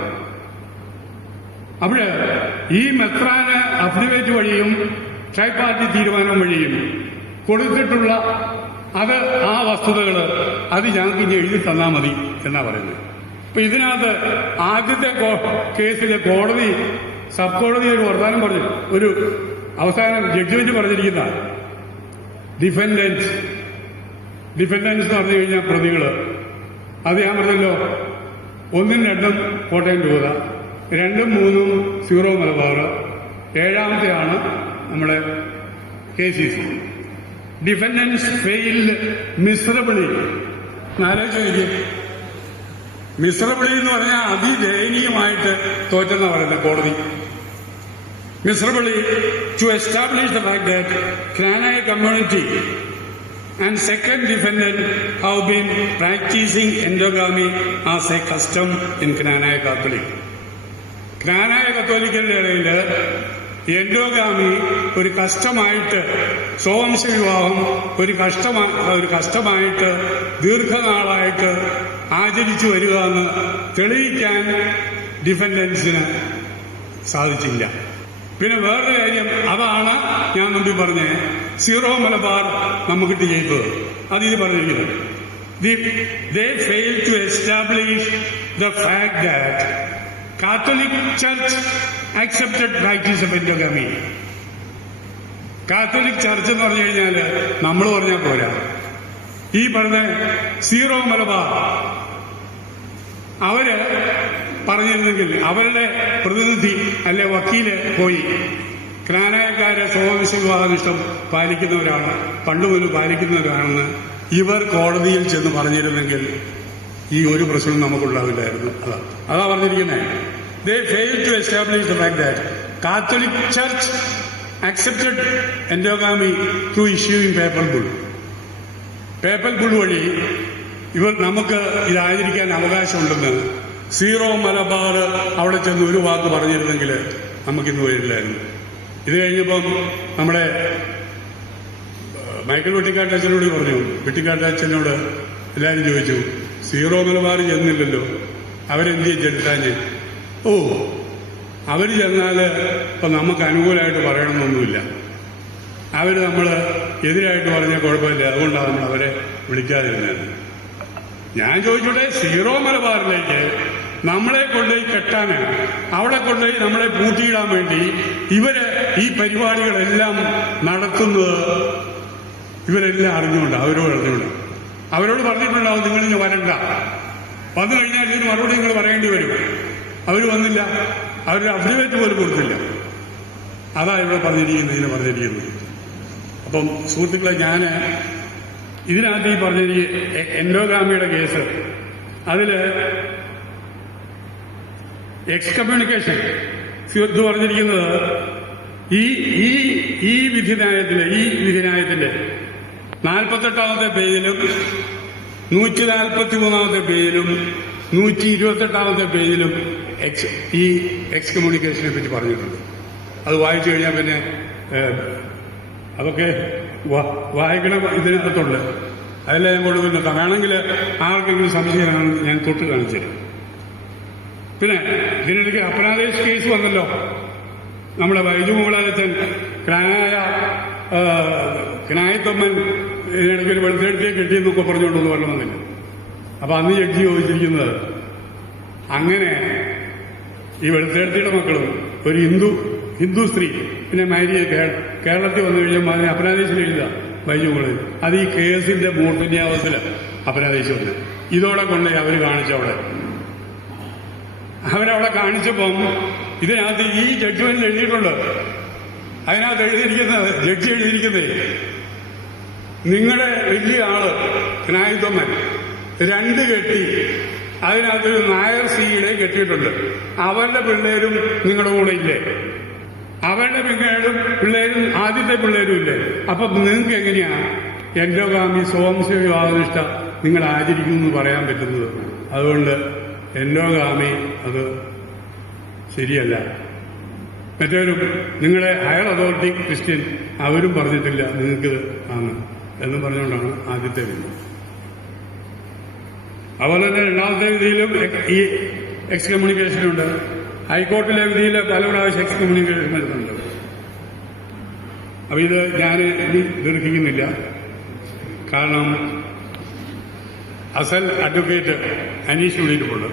അപ്പോഴ് ഈ മെത്രാന് അഫിഡവിറ്റ് വഴിയും ട്രൈപാർട്ടി തീരുമാനം വഴിയും കൊടുത്തിട്ടുള്ള ആ വസ്തുതകള് അത് ഞങ്ങൾക്ക് ഇനി എഴുതി തന്നാൽ മതി എന്നാ പറയുന്നത്. ഇപ്പൊ ഇതിനകത്ത് ആദ്യത്തെ കേസിലെ സബ് കോടതി ഒരു വർത്താനം പറഞ്ഞു, ഒരു അവസാനം ജഡ്ജ്മെന്റ് പറഞ്ഞിരിക്കുന്ന ഡിഫൻഡൻസ് എന്ന് പറഞ്ഞു കഴിഞ്ഞാൽ പ്രതികള്, അത് ഞാൻ പറഞ്ഞല്ലോ, 1ഉം 2ഉം കോട്ടയം രൂപത, 2ഉം 3ഉം സീറോ മലബാർ, 7ാമത്തെയാണ് നമ്മുടെ KCC. Defendants failed miserably. ആലോചിച്ച് മിസറബിളി എന്ന് പറഞ്ഞാൽ അതിദയനീയമായിട്ട് തോറ്റെന്നാ പറയുന്നത് കോടതി. Miserably to establish the fact that Knanaya community and second defendant have been practicing endogamy as a custom in Knanaya Catholic. Knanaya കത്തോലിക്കരുടെ ഇടയിൽ എൻഡോഗാമി ഒരു കഷ്ടമായിട്ട്, സ്വവംശ വിവാഹം ഒരു കഷ്ടമായിട്ട് ദീർഘനാളായിട്ട് ആചരിച്ചു വരിക എന്ന് തെളിയിക്കാൻ ഡിഫൻഡൻസിന് സാധിച്ചില്ല. പിന്നെ വേറൊരു കാര്യം, അതാണ് ഞാൻ മുമ്പ് പറഞ്ഞ സീറോ മലബാർ നമുക്ക് ചെയ്തത്. അത് ഇത് പറഞ്ഞിരിക്കുന്നത്, they failed to establish the fact that Catholic Church accepted practice of endogamy. Catholic church എന്ന് പറഞ്ഞു കഴിഞ്ഞാൽ നമ്മൾ പറഞ്ഞാൽ പോരാ. ഈ പറഞ്ഞ സീറോ മലബാർ അവര് പറഞ്ഞിരുന്നെങ്കിൽ അവരുടെ പ്രതിനിധി അല്ലെ വക്കീല് പോയി, ക്നാനായക്കാരെ സ്വവംശ വിവാഹനിഷ്ഠം പാലിക്കുന്നവരാണ്, പണ്ടുപോലും പാലിക്കുന്നവരാണെന്ന് ഇവർ കോടതിയിൽ ചെന്ന് പറഞ്ഞിരുന്നെങ്കിൽ ഈ ഒരു പ്രശ്നം നമുക്കുണ്ടാവില്ലായിരുന്നു. അതാ പറഞ്ഞിരിക്കുന്നത്. They failed to establish the fact that Catholic Church accepted endogamy through issuing papal bull. Papal bull വഴി ഇവർ നമുക്ക് ഇതാചരിക്കാൻ അവകാശമുണ്ടെന്ന് സീറോ മലബാർ അവിടെ ചെന്ന് ഒരു വാക്ക് പറഞ്ഞിരുന്നെങ്കിൽ നമുക്കിന്ന് വരില്ലായിരുന്നു. ഇത് കഴിഞ്ഞപ്പം നമ്മുടെ മൈക്കിൾ വെട്ടിക്കാട്ടച്ഛനോട് പറഞ്ഞു, വെട്ടിക്കാട്ടച്ഛനോട് എല്ലാവരും ചോദിച്ചു, സീറോ മലബാർ ചെന്നില്ലല്ലോ, അവരെന്ത് ചെലുത്താഞ്ഞ്? ഓ, അവർ ചെന്നാൽ ഇപ്പം നമുക്ക് അനുകൂലമായിട്ട് പറയണമെന്നൊന്നുമില്ല. അവർ നമ്മൾ എതിരായിട്ട് പറഞ്ഞാൽ കുഴപ്പമില്ല, അതുകൊണ്ടാണ് നമ്മൾ അവരെ വിളിക്കാതിരുന്നത്. ഞാൻ ചോദിച്ചോട്ടെ, സീറോ മലബാറിലേക്ക് നമ്മളെ കൊണ്ടുപോയി കെട്ടാൻ, അവിടെ കൊണ്ടുപോയി നമ്മളെ പൂട്ടിയിടാൻ വേണ്ടി ഇവര് ഈ പരിപാടികളെല്ലാം നടത്തുന്നത് ഇവരെല്ലാം അറിഞ്ഞുകൊണ്ട്, അവരോട് അറിഞ്ഞുകൊണ്ട്, അവരോട് പറഞ്ഞിട്ടുണ്ടാവും നിങ്ങളിന്ന് വരണ്ട, വന്നു കഴിഞ്ഞാൽ ഇതിന് മറുപടി നിങ്ങൾ പറയേണ്ടി വരും. അവർ വന്നില്ല, അവരുടെ അഫിഡവിറ്റ് പോലും കൊടുത്തില്ല. അതാ ഇവിടെ പറഞ്ഞിരിക്കുന്നത്. അപ്പം സുഹൃത്തുക്കളെ, ഞാൻ ഇതിനകത്ത് ഈ പറഞ്ഞിരിക്കുന്ന എൻഡോഗാമിയുടെ കേസ്, അതിൽ എക്സ്കമ്മ്യൂണിക്കേഷൻ ഇത് പറഞ്ഞിരിക്കുന്നത് ഈ വിധിന്യായത്തിന്റെ 48-ാമത്തെ പേജിലും 143-ാമത്തെ പേജിലും 128-ാമത്തെ പേജിലും ഈ എക്സ്കമ്മ്യൂണിക്കേഷനെ പറ്റി പറഞ്ഞിട്ടുണ്ട്. അത് വായിച്ചു കഴിഞ്ഞാൽ പിന്നെ അതൊക്കെ വായിക്കണം. ഇതിനകത്തുണ്ട്. അതെല്ലാം ഞാൻ കൊടുക്കുന്നുണ്ട്. വേണമെങ്കിൽ ആർക്കെങ്കിലും സംശയമാണെങ്കിൽ ഞാൻ തൊട്ട് കാണിച്ചു തരാം. പിന്നെ ഇതിനിടയ്ക്ക് അപ്രാദേശ് കേസ് വന്നല്ലോ. നമ്മുടെ ബൈജു മോളാലച്ചൻ ക്നായത്തൊമ്മൻ ഇതിനിടയ്ക്ക് ഒരു വെളുത്തെഴുത്തിയെ കിട്ടിയെന്നൊക്കെ പറഞ്ഞുകൊണ്ടൊന്നും പറഞ്ഞു വന്നില്ല. അപ്പൊ അന്ന് ജഡ്ജി ചോദിച്ചിരിക്കുന്നത്, അങ്ങനെ ഈ വെളുത്തെഴുത്തിയുടെ മക്കളും ഒരു ഹിന്ദു സ്ത്രീ പിന്നെ മാരിയെ കേരളത്തിൽ വന്നു കഴിഞ്ഞാൽ അതിനെ അപരാധേശിൽ എഴുതാം ബൈജു മോളിൽ. അത് ഈ കേസിന്റെ മൂർധന്യാവസ്ഥയിൽ അപരാധേശം വന്നു. ഇതോടെ കൊണ്ട് അവർ കാണിച്ചവിടെ കാണിച്ചപ്പം ഇതിനകത്ത് ഈ ജഡ്ജ്മെന്റിൽ എഴുതിയിട്ടുണ്ട്. അതിനകത്ത് ജഡ്ജി എഴുതിയിരിക്കുന്നത്, നിങ്ങളുടെ വലിയ ആള് ക്നായിത്തൊമ്മൻ 2 കെട്ടി, അതിനകത്തൊരു നായർ സ്ത്രീയുടെ കെട്ടിയിട്ടുണ്ട്. അവരുടെ പിള്ളേരും നിങ്ങളുടെ കൂടെ ഇല്ലേ? അവരുടെ പിള്ളേരും ആദ്യത്തെ പിള്ളേരും ഇല്ലേ? അപ്പൊ നിങ്ങൾക്ക് എങ്ങനെയാ എൻഡോഗാമി സ്വാംശ വിവാഹനിഷ്ഠ നിങ്ങൾ ആചരിക്കുമെന്ന് പറയാൻ പറ്റുന്നത്? അതുകൊണ്ട് എൻഡോഗാമി അത് ശരിയല്ല. മറ്റൊരു നിങ്ങളുടെ ഹയർ അതോറിറ്റി ക്രിസ്ത്യൻ അവരും പറഞ്ഞിട്ടില്ല നിങ്ങൾക്ക് ആണ് എന്ന് പറഞ്ഞുകൊണ്ടാണ് ആദ്യത്തെ വിധി. അതുപോലെ തന്നെ 2ാമത്തെ വിധിയിലും ഈ എക്സ്കമ്മ്യൂണിക്കേഷനുണ്ട്. ഹൈക്കോർട്ടിലെ വിധിയിൽ പല പ്രാവശ്യം എക്സ്കമ്മ്യൂണിക്കേഷൻ വരുന്നുണ്ട്. അപ്പൊ ഇത് ഞാൻ ഇനി ദീർഘിക്കുന്നില്ല. കാരണം അസൽ അഡ്വക്കേറ്റ് അനീഷ് വിളിയിട്ടുണ്ട്.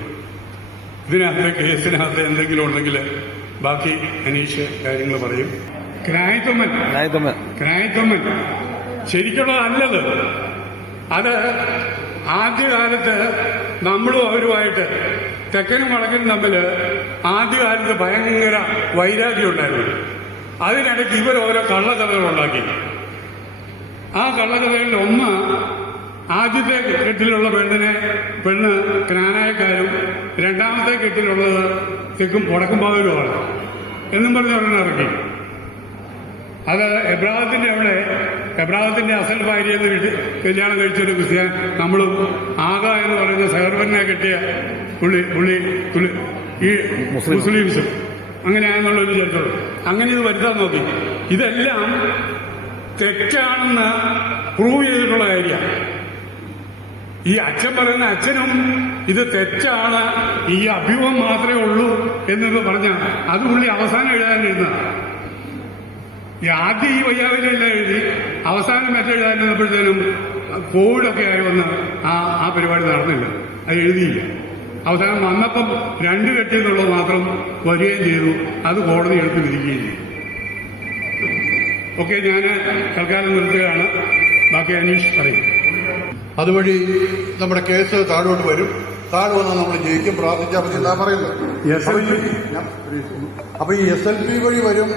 ഇതിനകത്ത് കേസിനകത്ത് എന്തെങ്കിലും ഉണ്ടെങ്കിൽ ബാക്കി അനീഷ് കാര്യങ്ങൾ പറയും. ക്നായിത്തൊമ്മൻ ശരിക്കുള്ളതല്ലത്. അത് ആദ്യകാലത്ത് നമ്മളും അവരുമായിട്ട് തെക്കനും വടക്കനും തമ്മിൽ ആദ്യകാലത്ത് ഭയങ്കര വൈരാഗ്യം ഉണ്ടായിരുന്നു. അതിനിടയ്ക്ക് ഇവർ ഓരോ കള്ളക്കഥകളുണ്ടാക്കി. ആ കള്ളക്കഥകളിൽ ഒന്ന്, ആദ്യത്തെ കെട്ടിലുള്ള പെണ്ണ് ക്നാനായക്കാരും 2ാമത്തെ കെട്ടിലുള്ളത് തെക്കും വടക്കുംഭാഗരുമാണ് എന്നും പറഞ്ഞ് ഒരെണ്ണം ഇറക്കി. അത് എബ്രാഹത്തിന്റെ അസൽ ഭാര്യയെന്ന് കല്യാണം കഴിച്ചൊരു ക്രിസ്ത്യാൻ, നമ്മളും ആഗ എന്ന് പറയുന്ന സഹർബനെ കെട്ടിയ ഈ മുസ്ലിംസും അങ്ങനെയാണെന്നുള്ളൊരു ചരിത്രമുള്ളൂ. അങ്ങനെ ഇത് വരുത്താൻ നോക്കി. ഇതെല്ലാം തെറ്റാണെന്ന് പ്രൂവ് ചെയ്തിട്ടുള്ള കാര്യമാണ്. ഈ അച്ഛൻ പറയുന്ന അച്ഛനും ഇത് തെറ്റാണ്, ഈ അഭ്യൂഹം മാത്രമേ ഉള്ളൂ എന്നൊക്കെ പറഞ്ഞ അത് പുള്ളി അവസാനം എഴുതാനിരുന്ന. ഈ ആദ്യം ഈ വയ്യാവിലെല്ലാം എഴുതി അവസാനം മറ്റെഴുതാനിരുന്നപ്പോഴത്തേനും കോവിഡൊക്കെ ആയി വന്ന് ആ പരിപാടി നടന്നില്ല, അത് എഴുതിയില്ല. അവസാനം വന്നപ്പം 2 കെട്ടിയെന്നുള്ളത് മാത്രം വരികയും ചെയ്തു. അത് കോടതി എടുത്ത് വിധിക്കുകയും ചെയ്തു. ഓക്കെ, ഞാൻ തൽക്കാലം നിർത്തുകയാണ്. ബാക്കി അനീഷ് പറയും. അതുവഴി നമ്മുടെ കേസ് താഴോട്ട് വരും. താഴെ വന്നാൽ നമ്മൾ ജയിക്കും, പ്രാർത്ഥിച്ചാൽ പറ്റില്ല പറയുന്നത്. അപ്പൊ ഈ SLP വഴി വരും,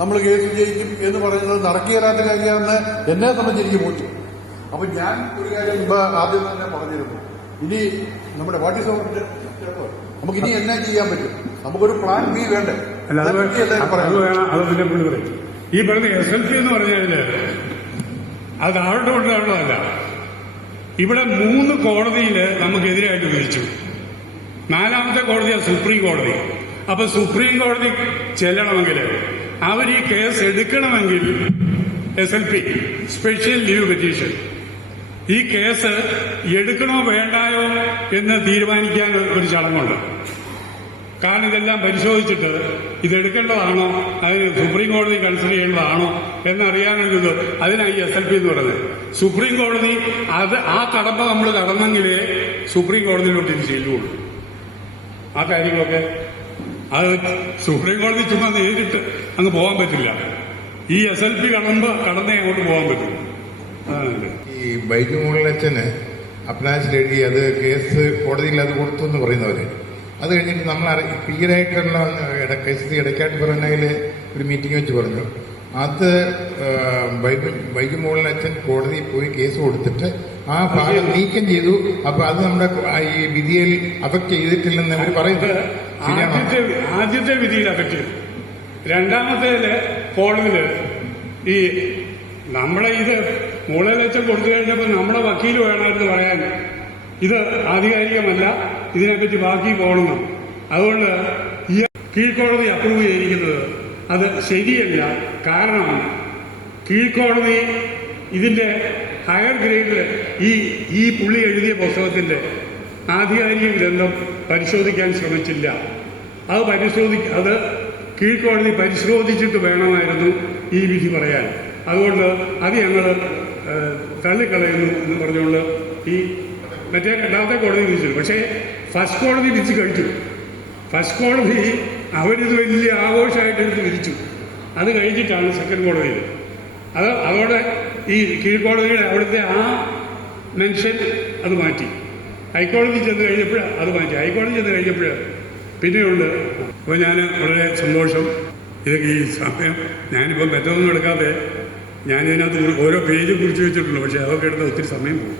നമ്മൾ കേസ് ജയിക്കും എന്ന് പറയുന്നത് നടക്കിയല്ലാത്ത കാര്യമാണെന്ന് എന്നെ സംബന്ധിച്ചിരിക്കും പോയി. അപ്പൊ ഞാൻ ഒരു കാര്യം മുമ്പ് ആദ്യം തന്നെ പറഞ്ഞിരുന്നു, ഇനി നമ്മുടെ വാട്ട് ഈസ് അവർ നമുക്ക് ഇനി എന്നാ ചെയ്യാൻ പറ്റും? നമുക്കൊരു പ്ലാൻ ബി വേണ്ടേ? ഈ പറഞ്ഞ SLP എന്ന് പറഞ്ഞാല് അത് താഴോട്ട് കൊണ്ടുവരുന്നതല്ല. ഇവിടെ 3 കോടതിയിൽ നമുക്കെതിരായിട്ട് വിധിച്ചു. 4ാമത്തെ കോടതിയാണ് സുപ്രീം കോടതി. അപ്പൊ സുപ്രീം കോടതി ചെല്ലണമെങ്കിൽ അവർ ഈ കേസ് എടുക്കണമെങ്കിൽ SLP സ്പെഷ്യൽ ലീവ് പെറ്റീഷൻ ഈ കേസ് എടുക്കണോ വേണ്ടായോ എന്ന് തീരുമാനിക്കാൻ ഒരു ചടങ്ങുണ്ട്. കാരണം ഇതെല്ലാം പരിശോധിച്ചിട്ട് ഇതെടുക്കേണ്ടതാണോ, അതിന് സുപ്രീം കോടതി കൺസിഡർ ചെയ്യേണ്ടതാണോ എന്നറിയാനുള്ളത്. അതിനായി SLP എന്ന് പറയുന്നത്. സുപ്രീം കോടതി ആ കടമ്പ നമ്മൾ കടന്നെങ്കിലേ സുപ്രീം കോടതിയിലോട്ട് ഇത് ചെല്ലുള്ളൂ. ആ കാര്യങ്ങളൊക്കെ അത് സുപ്രീം കോടതി ചുമ്മാ നേരിട്ട് അങ്ങ് പോകാൻ പറ്റില്ല. ഈ SLP കടന്നേ അങ്ങോട്ട് പോകാൻ പറ്റും. ഈ ബൈജു മോളച്ചന് അപ്നാസിൽ എഴുതി അത് കേസ് കോടതിയിൽ അത് കൊടുത്തു എന്ന് പറയുന്നവര്, അത് കഴിഞ്ഞിട്ട് നമ്മൾ ഈയിടെയായിട്ടുള്ള കേസ് ഇടയ്ക്കാട്ട് പറഞ്ഞതിൽ ഒരു മീറ്റിംഗ് വെച്ച് പറഞ്ഞു അത് ബൈജു മോളച്ചൻ കോടതിയിൽ പോയി കേസ് കൊടുത്തിട്ട് ആ ഭാഗം നീക്കം ചെയ്തു. അപ്പൊ അത് നമ്മുടെ ഈ വിധിയിൽ അഫക്ട് ചെയ്തിട്ടില്ലെന്ന് അവർ പറയുന്നത് ആദ്യത്തെ വിധിയിൽ അഫക്ട് ചെയ്തു. രണ്ടാമത്തേല് കോടതിയില് ഈ നമ്മളെ ഇത് മൂളലച്ചൻ കൊടുത്തു കഴിഞ്ഞപ്പോൾ നമ്മുടെ വക്കീൽ വേണമെന്ന് പറയാൻ ഇത് ആധികാരികമല്ല, ഇതിനെപ്പറ്റി ബാക്കി പോകണം. അതുകൊണ്ട് ഈ കീഴ്ക്കോടതി അപ്രൂവ് ചെയ്തിരിക്കുന്നത് അത് ശരിയല്ല. കാരണം കീഴ്ക്കോടതി ഇതിന്റെ ഹയർ ഗ്രേഡിൽ ഈ പുള്ളി എഴുതിയ പുസ്തകത്തിന്റെ ആധികാരിക ഗ്രന്ഥം പരിശോധിക്കാൻ ശ്രമിച്ചില്ല. അത് കീഴ്ക്കോടതി പരിശോധിച്ചിട്ട് വേണമായിരുന്നു ഈ വിധി പറയാൻ. അതുകൊണ്ട് അത് ഞങ്ങൾ തള്ളിക്കളയുന്നു എന്ന് പറഞ്ഞുകൊണ്ട് ഈ മറ്റേ രണ്ടാമത്തെ കോടതി വിധിച്ചു. പക്ഷേ ഫസ്റ്റ് കോടതി വിധിച്ച് കഴിച്ചു. ഫസ്റ്റ് കോടതി അവരിത് വലിയ ആഘോഷമായിട്ട് എടുത്ത് വിധിച്ചു. അത് കഴിഞ്ഞിട്ടാണ് സെക്കൻഡ് കോടതിയിൽ അതോടെ ഈ കീഴ്ക്കോടതിയുടെ അവിടുത്തെ ആ മെൻഷൻ അത് മാറ്റി. ഹൈക്കോടതി ചെന്ന് കഴിഞ്ഞപ്പോഴാണ് അത് മാറ്റി. ഹൈക്കോടതി ചെന്ന് കഴിഞ്ഞപ്പോഴാണ് പിന്നെയുണ്ട്. അപ്പോൾ ഞാൻ വളരെ സന്തോഷം. ഇതൊക്കെ ഈ സമയം ഞാനിപ്പം പെറ്റൊന്നും എടുക്കാതെ ഞാനിതിനകത്ത് ഓരോ പേജ് കുറിച്ച് വെച്ചിട്ടുണ്ട്. പക്ഷേ അതൊക്കെ എടുത്താൽ ഒത്തിരി സമയം പോകും.